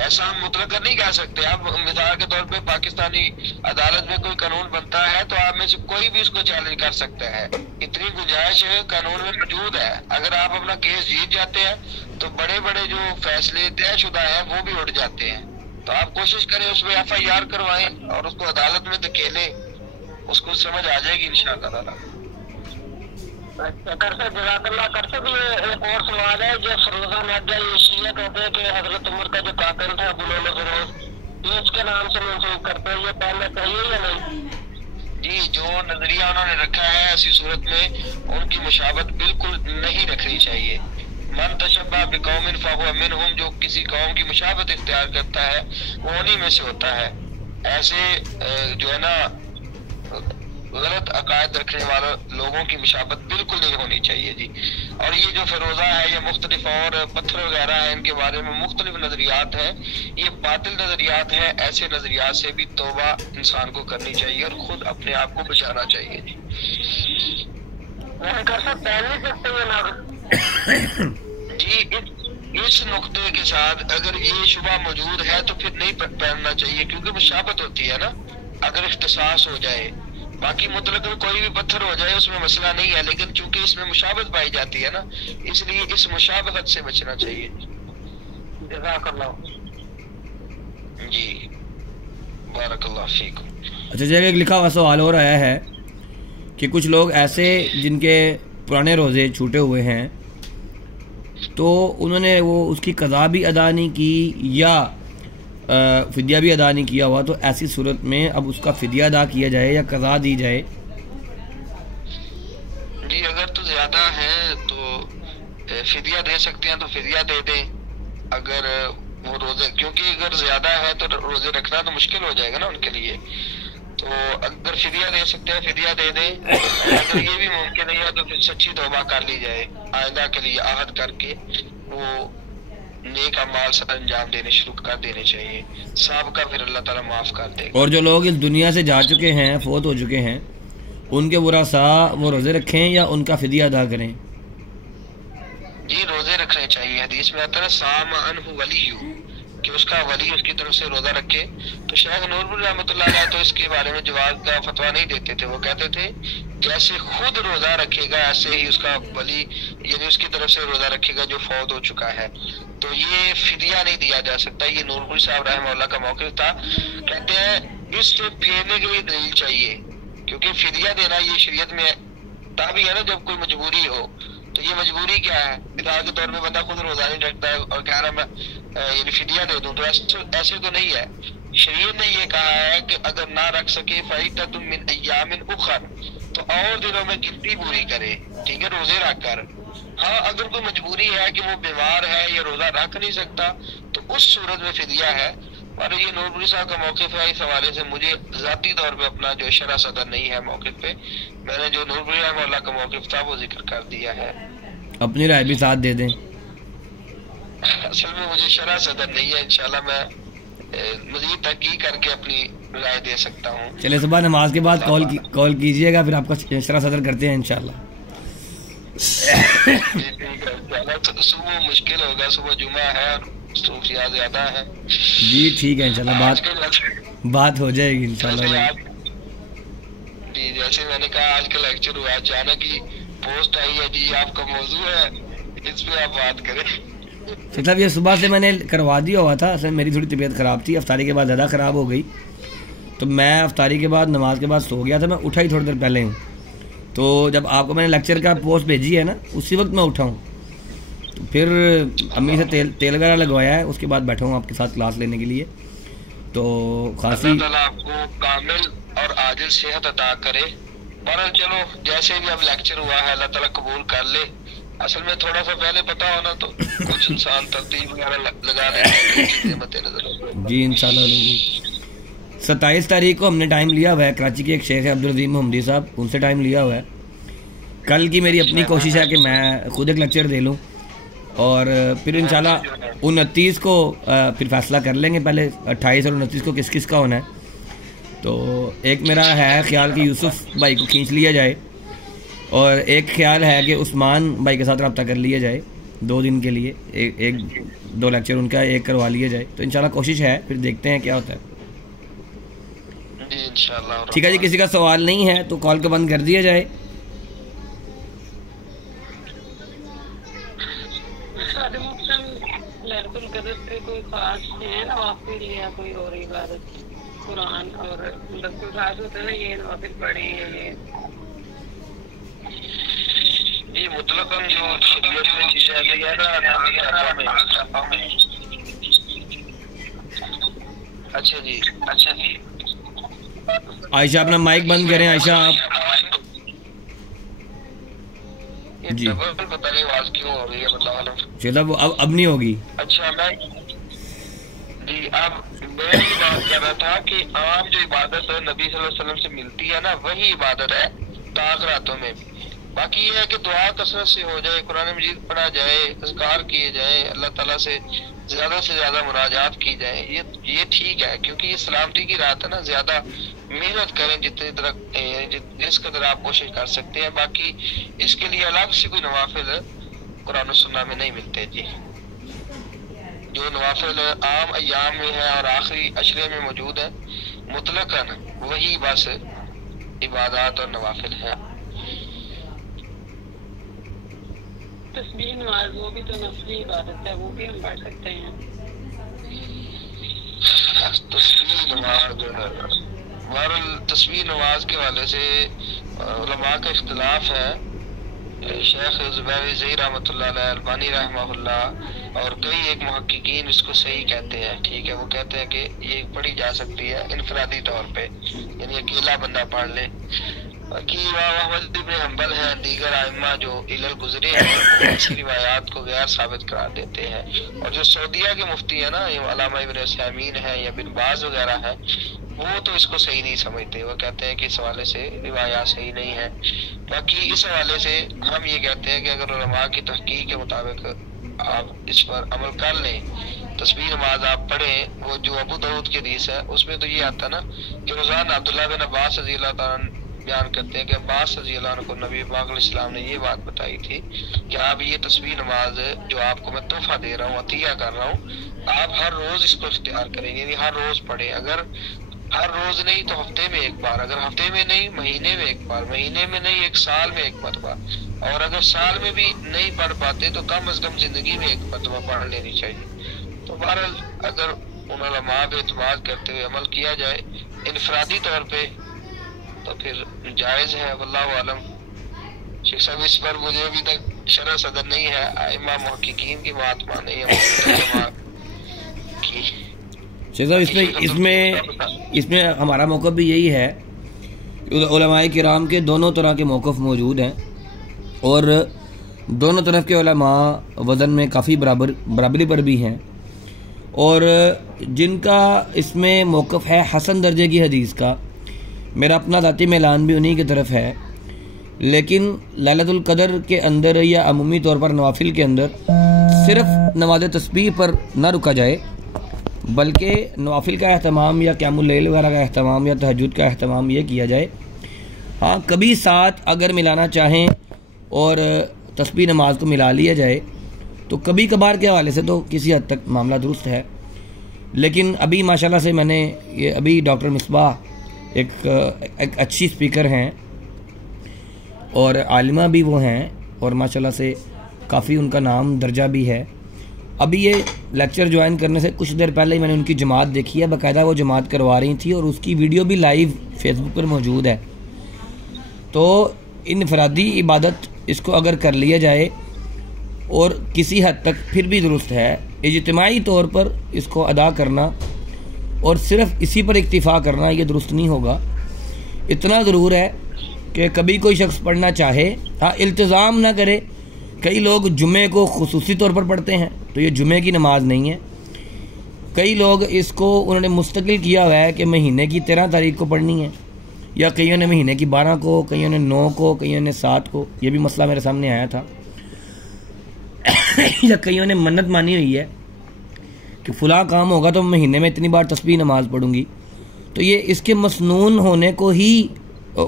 ایسا ہم مطلق نہیں کہہ سکتے. اب مثال کے طور پہ پاکستانی عدالت میں کوئی قانون بنتا ہے تو آپ میں سے کوئی بھی اس کو چیلنج کر سکتا ہے، اتنی گنجائش قانون میں موجود ہے. اگر آپ اپنا کیس جیت جاتے ہیں تو بڑے بڑے جو فیصلے طے شدہ ہیں وہ بھی اٹھ جاتے ہیں. تو آپ کوشش کریں اس میں FIR کروائیں اور اس کو عدالت میں دھکیلیں، اس کو سمجھ آ جائے گی انشاءاللہ تعالیٰ. جزاک اللہ. کرتے بھی ایک اور سوال ہے جو فروزہ نادیہ یہ شیعہ کہتے ہیں کہ حضرت عمر کا جو قاتل تھا ابو لؤلؤ فیروز، یہ اس کے نام سے منسوخ کرتے ہیں، یہ پہلے صحیح ہے یا نہیں؟ جی جو نظریہ انہوں نے رکھا ہے ایسی صورت میں ان کی مشابہت بالکل نہیں رکھنی چاہیے. من تشبہ بقوم فہو منہم، جو کسی قوم کی مشابہت اختیار کرتا ہے وہ انہی میں سے ہوتا ہے. ایسے جو ہے نا غلط عقائد رکھنے والے لوگوں کی مشابہت بالکل نہیں ہونی چاہیے جی. اور یہ جو فیروزہ ہے یہ مختلف اور پتھر وغیرہ ہیں، ان کے بارے میں مختلف نظریات ہیں، یہ باطل نظریات ہیں. ایسے نظریات سے بھی توبہ انسان کو کرنی چاہیے اور خود اپنے آپ کو بچانا چاہیے جی. جی اس نقطے کے ساتھ اگر یہ شبہ موجود ہے تو پھر نہیں پہننا چاہیے، کیونکہ مشابہت ہوتی ہے نا. اگر اختصاص ہو جائے، باقی مطلق کوئی بھی پتھر ہو جائے اس میں مسئلہ نہیں ہے، لیکن چونکہ اس میں مشابہت پائی جاتی ہے نا، اس لیے اس مشابہت سے بچنا چاہیے. جزاک اللہ. جی بارک اللہ فیکم. اچھا جی، ایک لکھا ہوا سوال اور آیا ہے کہ کچھ لوگ ایسے جن کے پرانے روزے چھوٹے ہوئے ہیں تو انہوں نے وہ اس کی قضا بھی ادا نہیں کی یا فدیہ بھی ادا نہیں کیا ہوا، تو ایسی صورت میں اب اس کا فدیہ ادا کیا جائے یا قضا دی جائے؟ جی اگر تو زیادہ ہیں تو فدیہ دے سکتے ہیں تو فدیہ دے دیں. اگر وہ روزے، کیونکہ اگر زیادہ ہے تو روزے رکھنا تو مشکل ہو جائے گا نا ان کے لیے، تو اگر فدیہ دے سکتے ہیں فدیہ دے دیں. اگر یہ بھی ممکن نہیں ہے تو پھر سچی توبہ کر لی جائے، آئندہ کے لیے عہد کر کے وہ نیک اعمال سے انجام دینے شروع کر دینے چاہیے. سابقہ پھر اللہ تعالیٰ معاف کر دے گا. اور جو لوگ اس دنیا سے جا چکے ہیں، فوت ہو چکے ہیں، ان کے ورثاء وہ روزے رکھیں یا ان کا فدیہ ادا کریں؟ جی روزے رکھنے چاہیے. حدیث میں آتا ہے صام عنہ ولی، کہ اس کا ولی اس کی طرف سے روزہ رکھے. تو شیخ نور رحمۃ اللہ علیہ تو اس کے بارے میں جواز کا فتویٰ نہیں دیتے تھے. وہ کہتے تھے جیسے خود روزہ رکھے گا ایسے ہی اس کا ولی یعنی اس کی طرف سے روزہ رکھے گا جو فوت ہو چکا ہے. تو یہ فدیہ نہیں دیا جا سکتا. یہ نورپوری صاحب رحمہ اللہ کا موقف تھا. کہتے ہیں اس سے پھیرنے کے لیے دلیل چاہیے، کیونکہ فدیہ دینا یہ شریعت میں تابع ہے نا. جب کوئی مجبوری ہو تو یہ مجبوری کیا ہے؟ مثال کے طور پہ بندہ خود روزہ نہیں رکھتا ہے اور کہہ رہا میں یعنی فدیہ دے دوں، تو ایسے تو نہیں ہے. شریعت نے یہ کہا ہے کہ اگر نہ رکھ سکے فعدۃ من ایام اخر، تو اور دنوں میں گنتی پوری کرے، ٹھیک ہے، روزے رکھ کر. ہاں اگر کوئی مجبوری ہے کہ وہ بیمار ہے یا روزہ رکھ نہیں سکتا تو اس صورت میں فدیہ ہے. اور یہ نورپوری صاحب کا موقف ہے. اس حوالے سے مجھے ذاتی طور پہ اپنا جو شرح صدر نہیں ہے موقف پہ، میں نے جو نورپوری رحمہ اللہ کا موقف تھا وہ ذکر کر دیا ہے. اپنی رائے بھی ساتھ دے دیں. اصل میں مجھے شرح صدر نہیں ہے، انشاءاللہ میں مزید تحقیق کر کے اپنی رائے دے سکتا ہوں. چلے صبح نماز کے بعد کال کیجئے گا، پھر آپ کا شرح صدر کرتے ہیں انشاءاللہ. صبح مشکل ہوگا، صبح جمعہ ہے اور صوفیاء زیادہ ہے. جی ٹھیک ہے انشاءاللہ بات ہو جائے گی انشاءاللہ. جی جیسے میں نے کہا آج کا لیکچر ہوا، اچانک ہی پوسٹ آئی ہے جی آپ کا موضوع ہے، اس پہ آپ بات کریں. مطلب یہ صبح سے میں نے کروا دیا ہوا تھا. اصل میری تھوڑی طبیعت خراب تھی، افطاری کے بعد زیادہ خراب ہو گئی، تو میں افطاری کے بعد نماز کے بعد سو گیا تھا. میں اٹھا ہی تھوڑی دیر پہلے ہوں، تو جب آپ کو میں نے لیکچر کا پوسٹ بھیجی ہے نا اسی وقت میں اٹھا ہوں. تو پھر امی سے تیل وغیرہ لگوایا ہے، اس کے بعد بیٹھا ہوں آپ کے ساتھ کلاس لینے کے لیے. تو خاصی اللہ تعالیٰ آپ کو کامل اور عاجل صحت عطا کرے. بہرحال چلو جیسے بھی اب لیکچر ہوا ہے اللہ تعالیٰ قبول کر لے. اصل میں تھوڑا سا پہلے پتا ہونا تو کچھ انسان ترتیب وغیرہ لگا لیں مد نظر. جی انشاءاللہ جی. 27 تاریخ کو ہم نے ٹائم لیا ہوا ہے. کراچی کے ایک شیخ ہے عبدالعظیم محمدی صاحب, ان سے ٹائم لیا ہوا ہے. کل کی میری اپنی کوشش ہے کہ میں خود ایک لیکچر دے لوں, اور پھر انشاءاللہ 29 کو پھر فیصلہ کر لیں گے. پہلے 28 اور 29 کو کس کس کا ہونا ہے. تو ایک میرا ہے خیال کہ یوسف بھائی کو کھینچ لیا جائے, اور ایک خیال ہے کہ عثمان بھائی کے ساتھ رابطہ کر لیا جائے 2 دن کے لیے, ایک 2 لیکچر ان کا ایک کروا لیا جائے. تو انشاءاللہ کوشش ہے, پھر دیکھتے ہیں کیا ہوتا ہے. ٹھیک ہے جی. کسی کا سوال نہیں ہے تو کال کو بند کر دیا جائے. کوئی خاص ہے نا آپ کے لیے, کوئی اور عبادت قرآن اور مطلب کوئی خاص ہوتا ہے نا یہ نوافل پڑھیں یہ جی مطلق جو شریعت میں چیزیں ہے نا. اچھا جی عائشہ اپنا مائک بند کریں. عائشہ آپ جی پتہ نہیں آواز کیوں ہو رہی ہے مطلب شہزاد وہ اب نہیں ہوگی. اچھا میں جی اب میں یہ بات کر رہا تھا کہ عام جو عبادت نبی صلی اللہ علیہ وسلم سے ملتی ہے نا وہی عبادت ہے طاق راتوں میں بھی. باقی یہ ہے کہ دعا کثرت سے ہو جائے, قرآن مجید پڑھا جائے, اذکار کیے جائیں, اللہ تعالیٰ سے زیادہ مناجات کی جائیں, یہ ٹھیک ہے کیونکہ یہ سلامتی کی رات ہے نا. زیادہ محنت کریں جس قدر آپ کوشش کر سکتے ہیں. باقی اس کے لیے الگ سے کوئی نوافل قرآن و سنہ میں نہیں ملتے جی. جو نوافل عام ایام میں ہے اور آخری عشرے میں موجود ہے مطلقاً وہی بس عبادات اور نوافل ہیں. تسبیح نماز وہ بھی تو نفلی عبادت ہے, وہ بھی ہم پڑھ سکتے ہیں. تصویر نماز کے حوالے سے علماء کا اختلاف ہے. شیخ زبیر زئی رحمۃ اللہ علیہ, البانی رحمہ اللہ اور کئی ایک محققین اس کو صحیح کہتے ہیں. ٹھیک ہے, وہ کہتے ہیں کہ یہ پڑھی جا سکتی ہے انفرادی طور پہ, یعنی اکیلا بندہ پڑھ لے. باقی امام احمد بن حنبل ہے, دیگر ائمہ جو علل گزرے ہیں ایسی روایات کو غیر ثابت قرار دیتے ہیں. اور جو سعودیہ کے مفتی ہے نا علامہ ابن عثیمین ہے یا بن باز وغیرہ ہے وہ تو اس کو صحیح نہیں سمجھتے. وہ کہتے ہیں کہ اس حوالے سے روایات صحیح نہیں ہے. باقی اس حوالے سے ہم یہ کہتے ہیں کہ اگر علماء کی تحقیق کے مطابق آپ اس پر عمل کر لیں, تسبیح نماز آپ پڑھیں, وہ جو ابو داؤد کی حدیث ہے اس میں تو یہ آتا نا کہ روزانہ عبداللہ بن عباس رضی اللہ تعالیٰ بیان کرتے ہیں کہ عباس رضی اللہ عنہ کو نبی پاک علیہ السلام نے یہ بات بتائی تھی کہ آپ یہ تسبیح نماز جو آپ کو میں تحفہ دے رہا ہوں, عطیہ کر رہا ہوں, آپ ہر روز اس کو اختیار کریں, یعنی ہر روز پڑھیں. اگر ہر روز نہیں تو ہفتے میں ایک بار, اگر ہفتے میں نہیں مہینے میں ایک بار, مہینے میں نہیں ایک سال میں ایک مرتبہ, اور اگر سال میں بھی نہیں پڑھ پاتے تو کم از کم زندگی میں ایک مرتبہ پڑھ لینی چاہیے. تو بہرحال اگر ان علماء پہ اعتماد کرتے ہوئے عمل کیا جائے انفرادی طور پہ تو پھر جائز ہے. واللہ عالم. شیخ صاحب اس پر مجھے ابھی تک شرح صدر نہیں ہے, ائمہ محققین کی بات مانے یا شیخ صاحب اس میں ہمارا موقف بھی یہی ہے کہ علماء کرام کے دونوں طرح کے موقف موجود ہیں, اور دونوں طرف کے علماء وزن میں کافی برابری پر بھی ہیں, اور جن کا اس میں موقف ہے حسن درجے کی حدیث کا, میرا اپنا ذاتی میلان بھی انہی کی طرف ہے. لیکن لیلۃ القدر کے اندر یا عمومی طور پر نوافل کے اندر صرف نماز تسبیح پر نہ رکا جائے, بلکہ نوافل کا اہتمام یا قیام اللیل وغیرہ کا اہتمام یا تہجد کا اہتمام یہ کیا جائے. ہاں کبھی ساتھ اگر ملانا چاہیں اور تسبیح نماز کو ملا لیا جائے تو کبھی کبھار کے حوالے سے تو کسی حد تک معاملہ درست ہے. لیکن ابھی ماشاءاللہ سے میں نے یہ ابھی ڈاکٹر مصباح ایک اچھی اسپیکر ہیں اور عالمہ بھی وہ ہیں, اور ماشاءاللہ سے کافی ان کا نام درجہ بھی ہے. ابھی یہ لیکچر جوائن کرنے سے کچھ دیر پہلے ہی میں نے ان کی جماعت دیکھی ہے, باقاعدہ وہ جماعت کروا رہی تھی اور اس کی ویڈیو بھی لائیو فیس بک پر موجود ہے. تو انفرادی عبادت اس کو اگر کر لیا جائے اور کسی حد تک پھر بھی درست ہے, اجتماعی طور پر اس کو ادا کرنا اور صرف اسی پر اکتفا کرنا یہ درست نہیں ہوگا. اتنا ضرور ہے کہ کبھی کوئی شخص پڑھنا چاہے, ہاں التزام نہ کرے کئی لوگ جمعے کو خصوصی طور پر پڑھتے ہیں، تو یہ جمعے کی نماز نہیں ہے۔ کئی لوگ اس کو انہوں نے مستقل کیا ہوا ہے کہ مہینے کی 13 تاریخ کو پڑھنی ہے، یا کئیوں نے مہینے کی 12 کو، کئیوں نے 9 کو، کئیوں نے 7 کو۔ یہ بھی مسئلہ میرے سامنے آیا تھا۔ یا کئیوں نے منت مانی ہوئی ہے کہ فلاں کام ہوگا تو مہینے میں اتنی بار تسبیح نماز پڑھوں گی۔ تو یہ اس کے مسنون ہونے کو ہی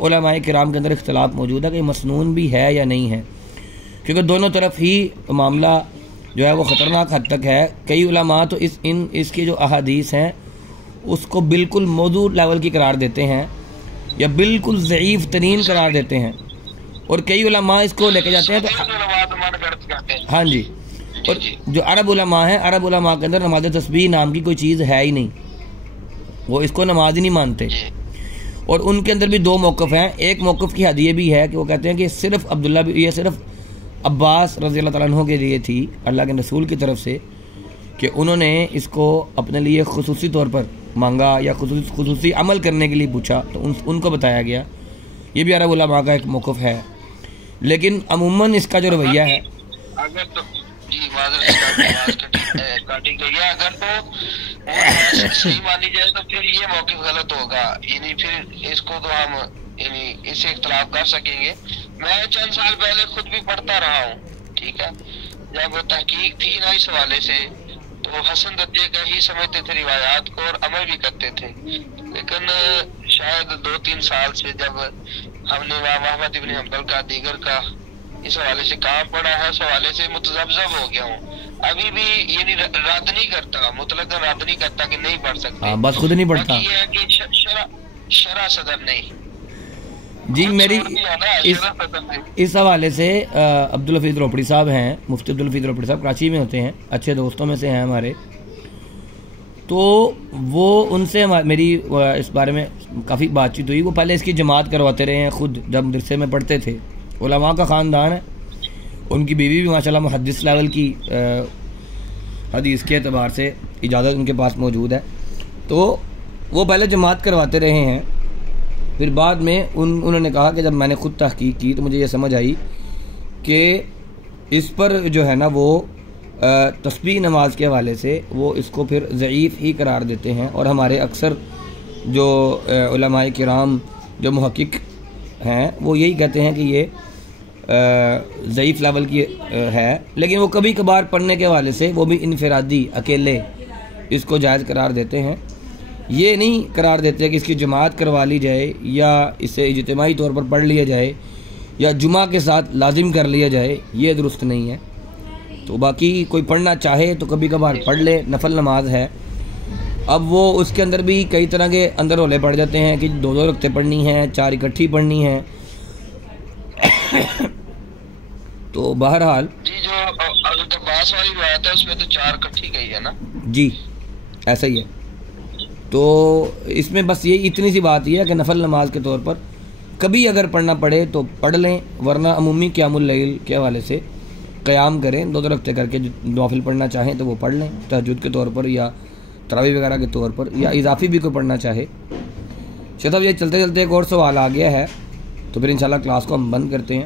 علماء کرام کے اندر اختلاف موجود ہے کہ یہ مسنون بھی ہے یا نہیں ہے، کیونکہ دونوں طرف ہی معاملہ جو ہے وہ خطرناک حد تک ہے۔ کئی علماء تو اس کی جو احادیث ہیں اس کو بالکل موضوع لیول کی قرار دیتے ہیں یا بالکل ضعیف ترین قرار دیتے ہیں، اور کئی علماء اس کو لے کے جاتے ہیں تو ہاں جی، اور جو عرب علماء ہیں، عرب علماء کے اندر نماز تسبیح نام کی کوئی چیز ہے ہی نہیں، وہ اس کو نماز ہی نہیں مانتے۔ اور ان کے اندر بھی دو موقف ہیں۔ ایک موقف کی حد یہ بھی ہے کہ وہ کہتے ہیں کہ صرف عبداللہ یہ صرف عباس رضی اللہ تعالیٰ عنہ کے لیے تھی اللہ کے رسول کی طرف سے، کہ انہوں نے اس کو اپنے لیے خصوصی طور پر مانگا یا خصوصی عمل کرنے کے لیے پوچھا، تو ان کو بتایا گیا۔ یہ بھی عرب علماء کا ایک موقف ہے، لیکن عموماً اس کا جو رویہ ہے اگر تو صحیح مانی جائے تو پھر یہ موقف غلط ہوگا، یعنی پھر اس کو تو ہم یعنی اس سے اختلاف کر سکیں گے۔ میں چند سال پہلے خود بھی پڑھتا رہا ہوں، ٹھیک ہے، جب تحقیق تھی نا اس حوالے سے تو حسن درجے کا ہی سمجھتے تھے روایات کو اور عمل بھی کرتے تھے، لیکن شاید 2-3 سال سے جب ہم نے امام احمد ابن حنبل کا دیگر کا اس حوالے سے کام پڑا ہے، اس حوالے سے متذبذب ہو گیا ہوں۔ ابھی بھی یعنی رد نہیں کرتا، مطلق رد نہیں کرتا کہ نہیں پڑھ سکتے، بس خود نہیں پڑھتا۔ یہ ہے کہ شرع صدر نہیں۔ جی میری اس حوالے سے عبدالحفیظ روپڑی صاحب ہیں، مفتی عبدالحفیظ روپڑی صاحب کراچی میں ہوتے ہیں، اچھے دوستوں میں سے ہیں ہمارے، تو وہ ان سے میری اس بارے میں کافی بات چیت ہوئی۔ وہ پہلے اس کی جماعت کرواتے رہے ہیں خود جب مدرسے میں پڑھتے تھے، علماء کا خاندان ہے، ان کی بیوی بھی ماشاءاللہ محدث لیول کی حدیث کے اعتبار سے اجازت ان کے پاس موجود ہے، تو وہ پہلے جماعت کرواتے رہے ہیں۔ پھر بعد میں انہوں نے کہا کہ جب میں نے خود تحقیق کی تو مجھے یہ سمجھ آئی کہ اس پر جو ہے نا وہ تسبیح نماز کے حوالے سے وہ اس کو پھر ضعیف ہی قرار دیتے ہیں، اور ہمارے اکثر جو علماء کرام جو محقق ہیں وہ یہی کہتے ہیں کہ یہ ضعیف لیول کی ہے، لیکن وہ کبھی کبھار پڑھنے کے حوالے سے وہ بھی انفرادی اکیلے اس کو جائز قرار دیتے ہیں۔ یہ نہیں قرار دیتے کہ اس کی جماعت کروا لی جائے یا اسے اجتماعی طور پر پڑھ لیا جائے یا جمعہ کے ساتھ لازم کر لیا جائے، یہ درست نہیں ہے۔ تو باقی کوئی پڑھنا چاہے تو کبھی کبھار پڑھ لے، نفل نماز ہے۔ اب وہ اس کے اندر بھی کئی طرح کے اندر رولے پڑ جاتے ہیں کہ 2 رکعتیں پڑھنی ہیں، 4 اکٹھی پڑھنی ہیں۔ تو بہرحال جی جو حضرت عباس والی روایت ہے اس میں تو 4 اکٹھی گئی ہے نا؟ جی ایسا ہی ہے۔ تو اس میں بس یہ اتنی سی بات یہ ہے کہ نفل نماز کے طور پر کبھی اگر پڑھنا پڑے تو پڑھ لیں، ورنہ عمومی قیام اللیل کے حوالے سے قیام کریں، 2 رکعتیں کر کے نوافل پڑھنا چاہیں تو وہ پڑھ لیں تہجد کے طور پر یا تراویح وغیرہ کے طور پر، یا اضافی بھی کوئی پڑھنا چاہے۔ شیخ صاحب یہ چلتے چلتے ایک اور سوال آ گیا ہے تو پھر انشاءاللہ کلاس کو ہم بند کرتے ہیں۔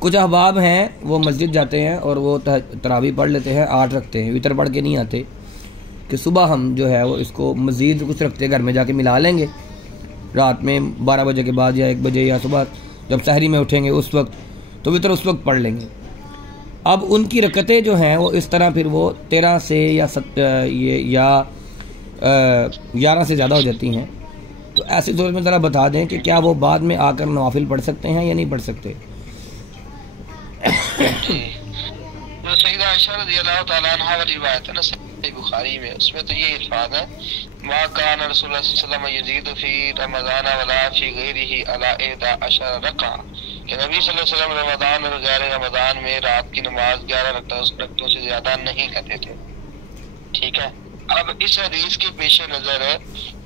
کچھ احباب ہیں وہ مسجد جاتے ہیں اور وہ تراویح پڑھ لیتے ہیں، 8 رکھتے ہیں، وتر پڑھ کے نہیں آتے کہ صبح ہم جو ہے وہ اس کو مزید کچھ رکھتے گھر میں جا کے ملا لیں گے، رات میں 12 بجے کے بعد یا 1 بجے یا صبح جب سحری میں اٹھیں گے اس وقت، تو وتر اس وقت پڑھ لیں گے۔ اب ان کی رکعتیں جو ہیں وہ اس طرح پھر وہ 13 سے یا 11 سے زیادہ ہو جاتی ہیں، تو ایسی صورت میں ذرا بتا دیں کہ کیا وہ بعد میں آ کر نوافل پڑھ سکتے ہیں یا نہیں پڑھ سکتے؟ جو سیدہ عائشہ رضی اللہ تعالیٰ عنہ والی روایت ہے نا صحیح بخاری میں، اس میں تو یہ الفاظ ہے ما کان رسول اللہ صلی اللہ علیہ وسلم یزید فی رمضان ولا فی غیرہ علی 11 رکعہ، کہ نبی صلی اللہ علیہ وسلم رمضان اور غیر رمضان میں رات کی نماز 11 رکعتوں سے زیادہ نہیں کرتے تھے، ٹھیک ہے۔ اب اس حدیث کے پیش نظر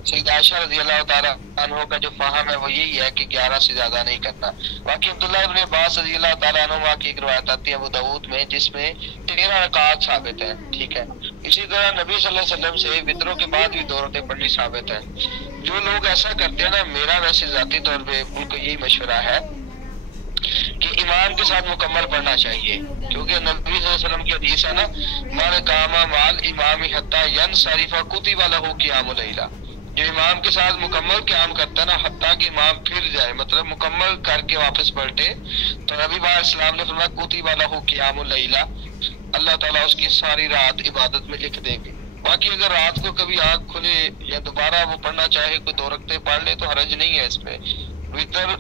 سیدہ عائشہ رضی اللہ تعالیٰ عنہ کا جو فہم ہے وہ یہی ہے کہ 11 سے زیادہ نہیں کرنا۔ باقی عبداللہ ابن عباس رضی اللہ تعالیٰ عنہ کی ایک روایت آتی ہے ابو داؤد میں جس میں 13 رکعات ثابت ہیں، ٹھیک ہے۔ اسی طرح نبی صلی اللہ علیہ وسلم سے وطروں کے بعد بھی 2 رکعتیں پڑھنی ثابت ہے۔ جو لوگ ایسا کرتے ہیں نا، میرا ویسے ذاتی طور پہ ان کو یہی مشورہ ہے کہ امام کے ساتھ مکمل پڑھنا چاہیے، کیونکہ نبی صلی اللہ علیہ وسلم کی حدیث ہے نا، من قام مال امام حتی ینصرف کتب لہ قیام اللیلہ، جو امام کے ساتھ مکمل قیام کرتا ہے نا حتیٰ کہ امام پھر جائے، مطلب مکمل کر کے واپس پلٹے، تو نبی علیہ السلام نے فرمایا کتب لہ قیام اللیلہ، اللہ تعالیٰ اس کی ساری رات عبادت میں لکھ دیں گے۔ باقی اگر رات کو کبھی آنکھ کھلے یا دوبارہ وہ پڑھنا چاہے، کوئی 2 رکعتیں پڑھ لے تو حرج نہیں ہے اس میں۔ وتر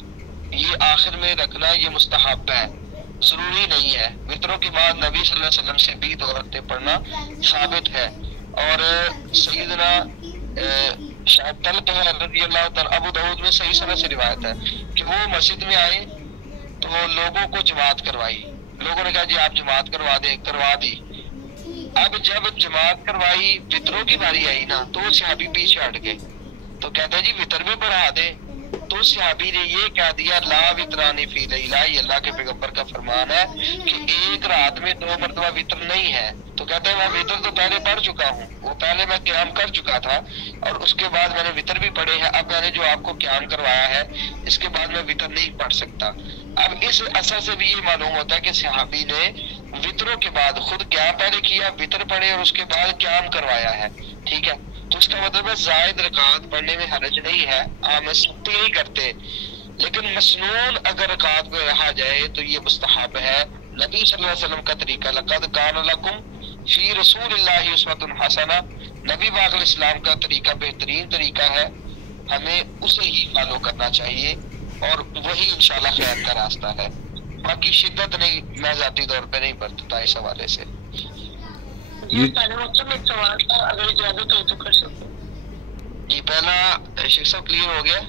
یہ آخر میں رکھنا یہ مستحب ہے، ضروری نہیں ہے۔ وتروں کے بعد نبی صلی اللہ علیہ وسلم سے بھی 2 رکعتیں پڑھنا ثابت ہے، اور سیدنا شاید طلحہ رضی اللہ تعالیٰ ابو داؤد میں صحیح سند سے روایت ہے کہ وہ مسجد میں آئے تو وہ لوگوں کو جماعت کروائی، لوگوں نے کہا جی آپ جماعت کروا دیں، کروا دی۔ اب جب جماعت کروائی وطروں کی باری آئی نا تو وہ صحابی پیچھے ہٹ گئے، تو کہتے ہیں جی وطر بھی بڑھا دے، تو صحابی نے یہ کہہ دیا لا وطرانی فی لیلہ، یہ اللہ کے پیغمبر کا فرمان ہے کہ ایک رات میں 2 مرتبہ وطر نہیں ہے۔ تو کہتے ہیں میں وطر تو پہلے پڑھ چکا ہوں، وہ پہلے میں قیام کر چکا تھا اور اس کے بعد میں نے وطر بھی پڑھے ہیں، اب میں نے جو آپ کو قیام کروایا ہے اس کے بعد میں وطر نہیں پڑھ سکتا۔ اب اس اثر سے بھی یہ معلوم ہوتا ہے کہ صحابی نے وطروں کے بعد خود قیام پہلے کیا، وطر پڑھے اور اس کے بعد قیام کروایا ہے، ٹھیک ہے۔ تو اس کا مطلب ہے زائد رکعات پڑھنے میں حرج نہیں ہے، عام سکتی نہیں کرتے، لیکن مسنون اگر رکعات میں رہا جائے تو یہ مستحب ہے۔ نبی صلی اللہ علیہ وسلم کا طریقہ لقد کان لکم فی رسول اللہ اسوۃ حسنہ، نبی پاک علیہ السلام کا طریقہ بہترین طریقہ ہے، ہمیں اسے ہی فالو کرنا چاہیے اور وہی انشاءاللہ خیر کا راستہ ہے۔ باقی شدت نہیں، میں ذاتی طور پہ نہیں برتتا اس حوالے سے۔ جی بچوں میں سوال تھا، اگر اجازت ہو تو کر سکتے جی پہلا شیخ صاحب کلیئر ہو گیا؟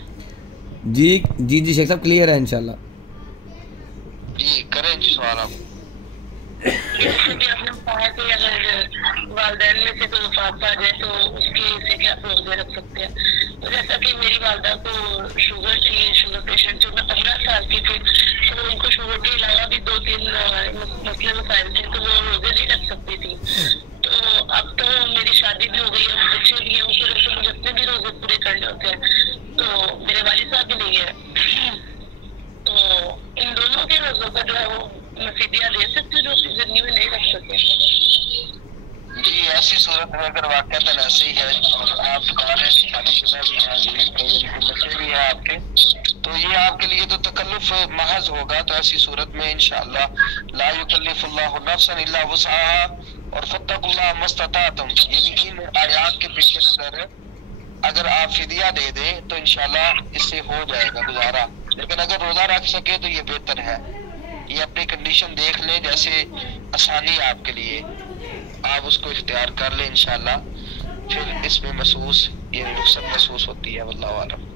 جی جی جی شیخ صاحب کلیئر ہے انشاءاللہ۔ جی کریں جی سوال آپ۔ جیسے کہ آپ نے کہا کہ اگر والدین میں سے کوئی وفات پا جائے تو اس کے حصے کے آپ روزے رکھ سکتے ہیں، تو جیسا کہ میری والدہ کو شوگر تھی، شوگر پیشنٹ جو میں 15 سال کی تھی، تو ان کو شوگر کے علاوہ بھی 2-3 مسئلے مسائل تھے تو وہ روزے نہیں رکھ سکتی تھی۔ تو اب تو میری شادی بھی ہو گئی ہے، بچے بھی ہیں، اس وجہ سے مجھے اپنے بھی روزے پورے کرنے ہوتے ہیں، تو میرے والد صاحب بھی نہیں ہے، تو ان دونوں کے روزوں کا جو ہے وہ میں فدیہ دے سکتی ہوں جو زندگی میں نہیں رکھ سکے؟ جی ایسی صورت میں اگر واقعات ایسے ہی ہے اور آپ شادی شدہ بھی ہیں، بچے بھی ہیں آپ کے، تو یہ آپ کے لیے تو تکلف محض ہوگا، تو ایسی صورت میں انشاءاللہ لا یکلف اللہ نفسا الا وسعها اور فاتقوا اللہ ما استطعتم، یعنی ان آیات کے پیچھے نظر اگر آپ فدیہ دے دیں تو انشاءاللہ اس سے ہو جائے گا گزارا، لیکن اگر روزہ رکھ سکے تو یہ بہتر ہے۔ یہ اپنی کنڈیشن دیکھ لیں، جیسے آسانی آپ کے لیے آپ اس کو اختیار کر لیں انشاءاللہ، پھر اس میں محسوس یہ رخصت محسوس ہوتی ہے، واللہ عالم۔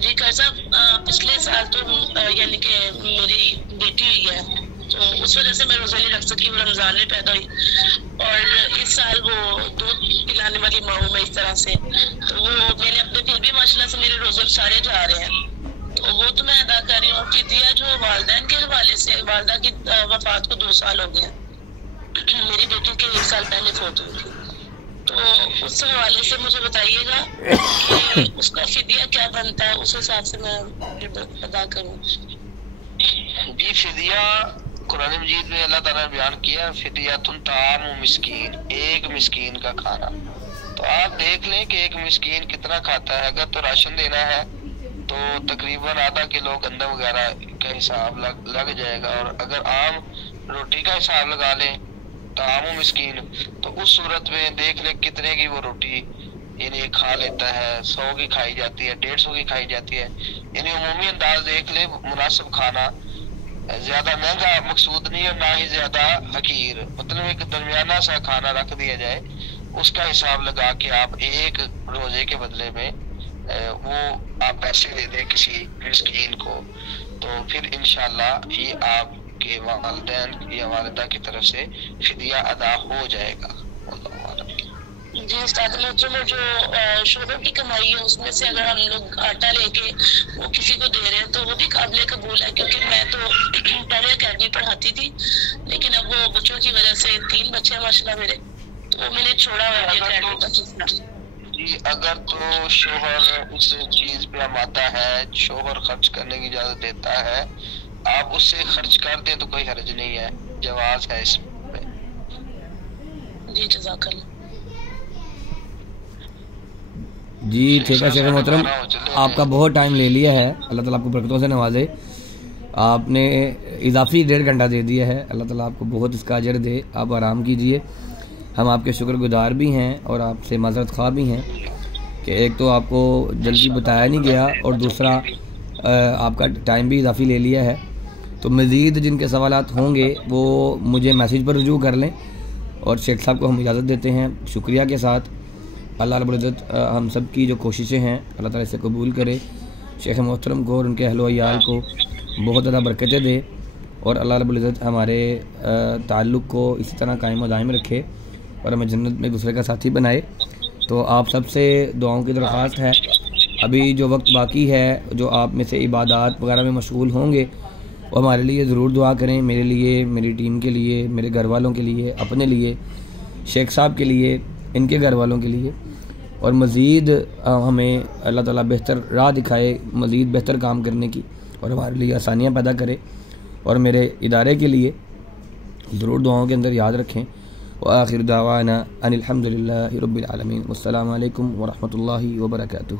جی قاری صاحب پچھلے سال تو یعنی کہ میری بیٹی ہوئی ہے تو اس وجہ سے میں روزہ نہیں رکھ سکی، وہ رمضان میں پیدا ہوئی، اور اس سال وہ دودھ پلانے والی ماں ہوں میں اس طرح سے، تو وہ میں نے اپنے پھر بھی ماشاءاللہ سے میرے روزے سارے جا رہے ہیں، تو وہ تو میں ادا کر رہی ہوں۔ فدیہ جو والدین کے حوالے سے، والدہ کی وفات کو 2 سال ہو گئے، میری بیٹی کے 1 سال پہلے فوت ہوئی تھی، تو اس حوالے سے مجھے بتائیے گا کہ اس کا فدیہ کیا بنتا ہے، اس حساب سے میں ادا کروں۔ جی فدیہ قرآن مجید میں اللہ تعالیٰ نے بیان کیا فدیۃ طعام مسکین، ایک مسکین کا کھانا، تو آپ دیکھ لیں کہ ایک مسکین کتنا کھاتا ہے۔ اگر تو راشن دینا ہے تو تقریباً آدھا کلو گندم وغیرہ کا حساب لگ جائے گا، اور اگر عام روٹی کا حساب لگا لیں طعام مسکین تو اس صورت میں دیکھ لیں کتنے کی وہ روٹی یعنی کھا لیتا ہے، 100 کی کھائی جاتی ہے، 150 کی کھائی جاتی ہے، یعنی عمومی انداز دیکھ لیں، مناسب کھانا، زیادہ مہنگا مقصود نہیں اور نہ ہی زیادہ حقیر، مطلب ایک درمیانہ سا کھانا رکھ دیا جائے، اس کا حساب لگا کے آپ ایک روزے کے بدلے میں وہ آپ پیسے دے دیں کسی مسکین کو، تو پھر انشاءاللہ یہ آپ کے والدین یا والدہ کی طرف سے فدیہ ادا ہو جائے گا، اللہ عالم۔ جی استاد بچوں میں جو شوہر کی کمائی ہے اس میں سے اگر ہم لوگ آٹا لے کے وہ کسی کو دے رہے ہیں تو وہ بھی قابل قبول ہے، کیونکہ میں تو پہلے اکیڈمی پڑھاتی تھی لیکن اب وہ بچوں کی وجہ سے 3 بچے ہیں ماشاءاللہ میرے، تو میں نے چھوڑا ہوا ہے اکیڈمی کا سلسلہ۔ جی اگر تو شوہر اس چیز پہ آمادہ ہے، شوہر خرچ کرنے کی اجازت دیتا ہے آپ اس سے خرچ کر دیں تو کوئی حرج نہیں ہے، جواز ہے اس میں۔ جی جزاک اللہ۔ جی ٹھیک ہے شیخ محترم، آپ کا بہت ٹائم لے لیا ہے، اللہ تعالیٰ آپ کو برکتوں سے نوازے۔ آپ نے اضافی 1.5 گھنٹہ دے دیا ہے، اللہ تعالیٰ آپ کو بہت اس کا اجر دے، آپ آرام کیجئے۔ ہم آپ کے شکر گزار بھی ہیں اور آپ سے معذرت خواہ بھی ہیں کہ ایک تو آپ کو جلدی بتایا نہیں گیا اور دوسرا آپ کا ٹائم بھی اضافی لے لیا ہے۔ تو مزید جن کے سوالات ہوں گے وہ مجھے میسیج پر رجوع کر لیں، اور شیخ صاحب کو ہم اجازت دیتے ہیں شکریہ کے ساتھ۔ اللہ رب العزت ہم سب کی جو کوششیں ہیں اللہ تعالیٰ سے قبول کرے، شیخ محترم کو اور ان کے اہل و عیال کو بہت زیادہ برکتیں دے، اور اللہ رب العزت ہمارے تعلق کو اسی طرح قائم و دائم رکھے اور ہمیں جنت میں ایک دوسرے کا ساتھی بنائے۔ تو آپ سب سے دعاؤں کی درخواست ہے، ابھی جو وقت باقی ہے، جو آپ میں سے عبادات وغیرہ میں مشغول ہوں گے وہ ہمارے لیے ضرور دعا کریں، میرے لیے، میری ٹیم کے لیے، میرے گھر والوں کے لیے، اپنے لیے، شیخ صاحب کے لیے، ان کے گھر والوں کے لیے، اور مزید ہمیں اللہ تعالیٰ بہتر راہ دکھائے مزید بہتر کام کرنے کی، اور ہمارے لیے آسانیاں پیدا کرے، اور میرے ادارے کے لیے ضرور دعاؤں کے اندر یاد رکھیں۔ وآخر دعوانا ان الحمد للہ رب العالمین، والسلام علیکم ورحمۃ اللہ وبرکاتہ۔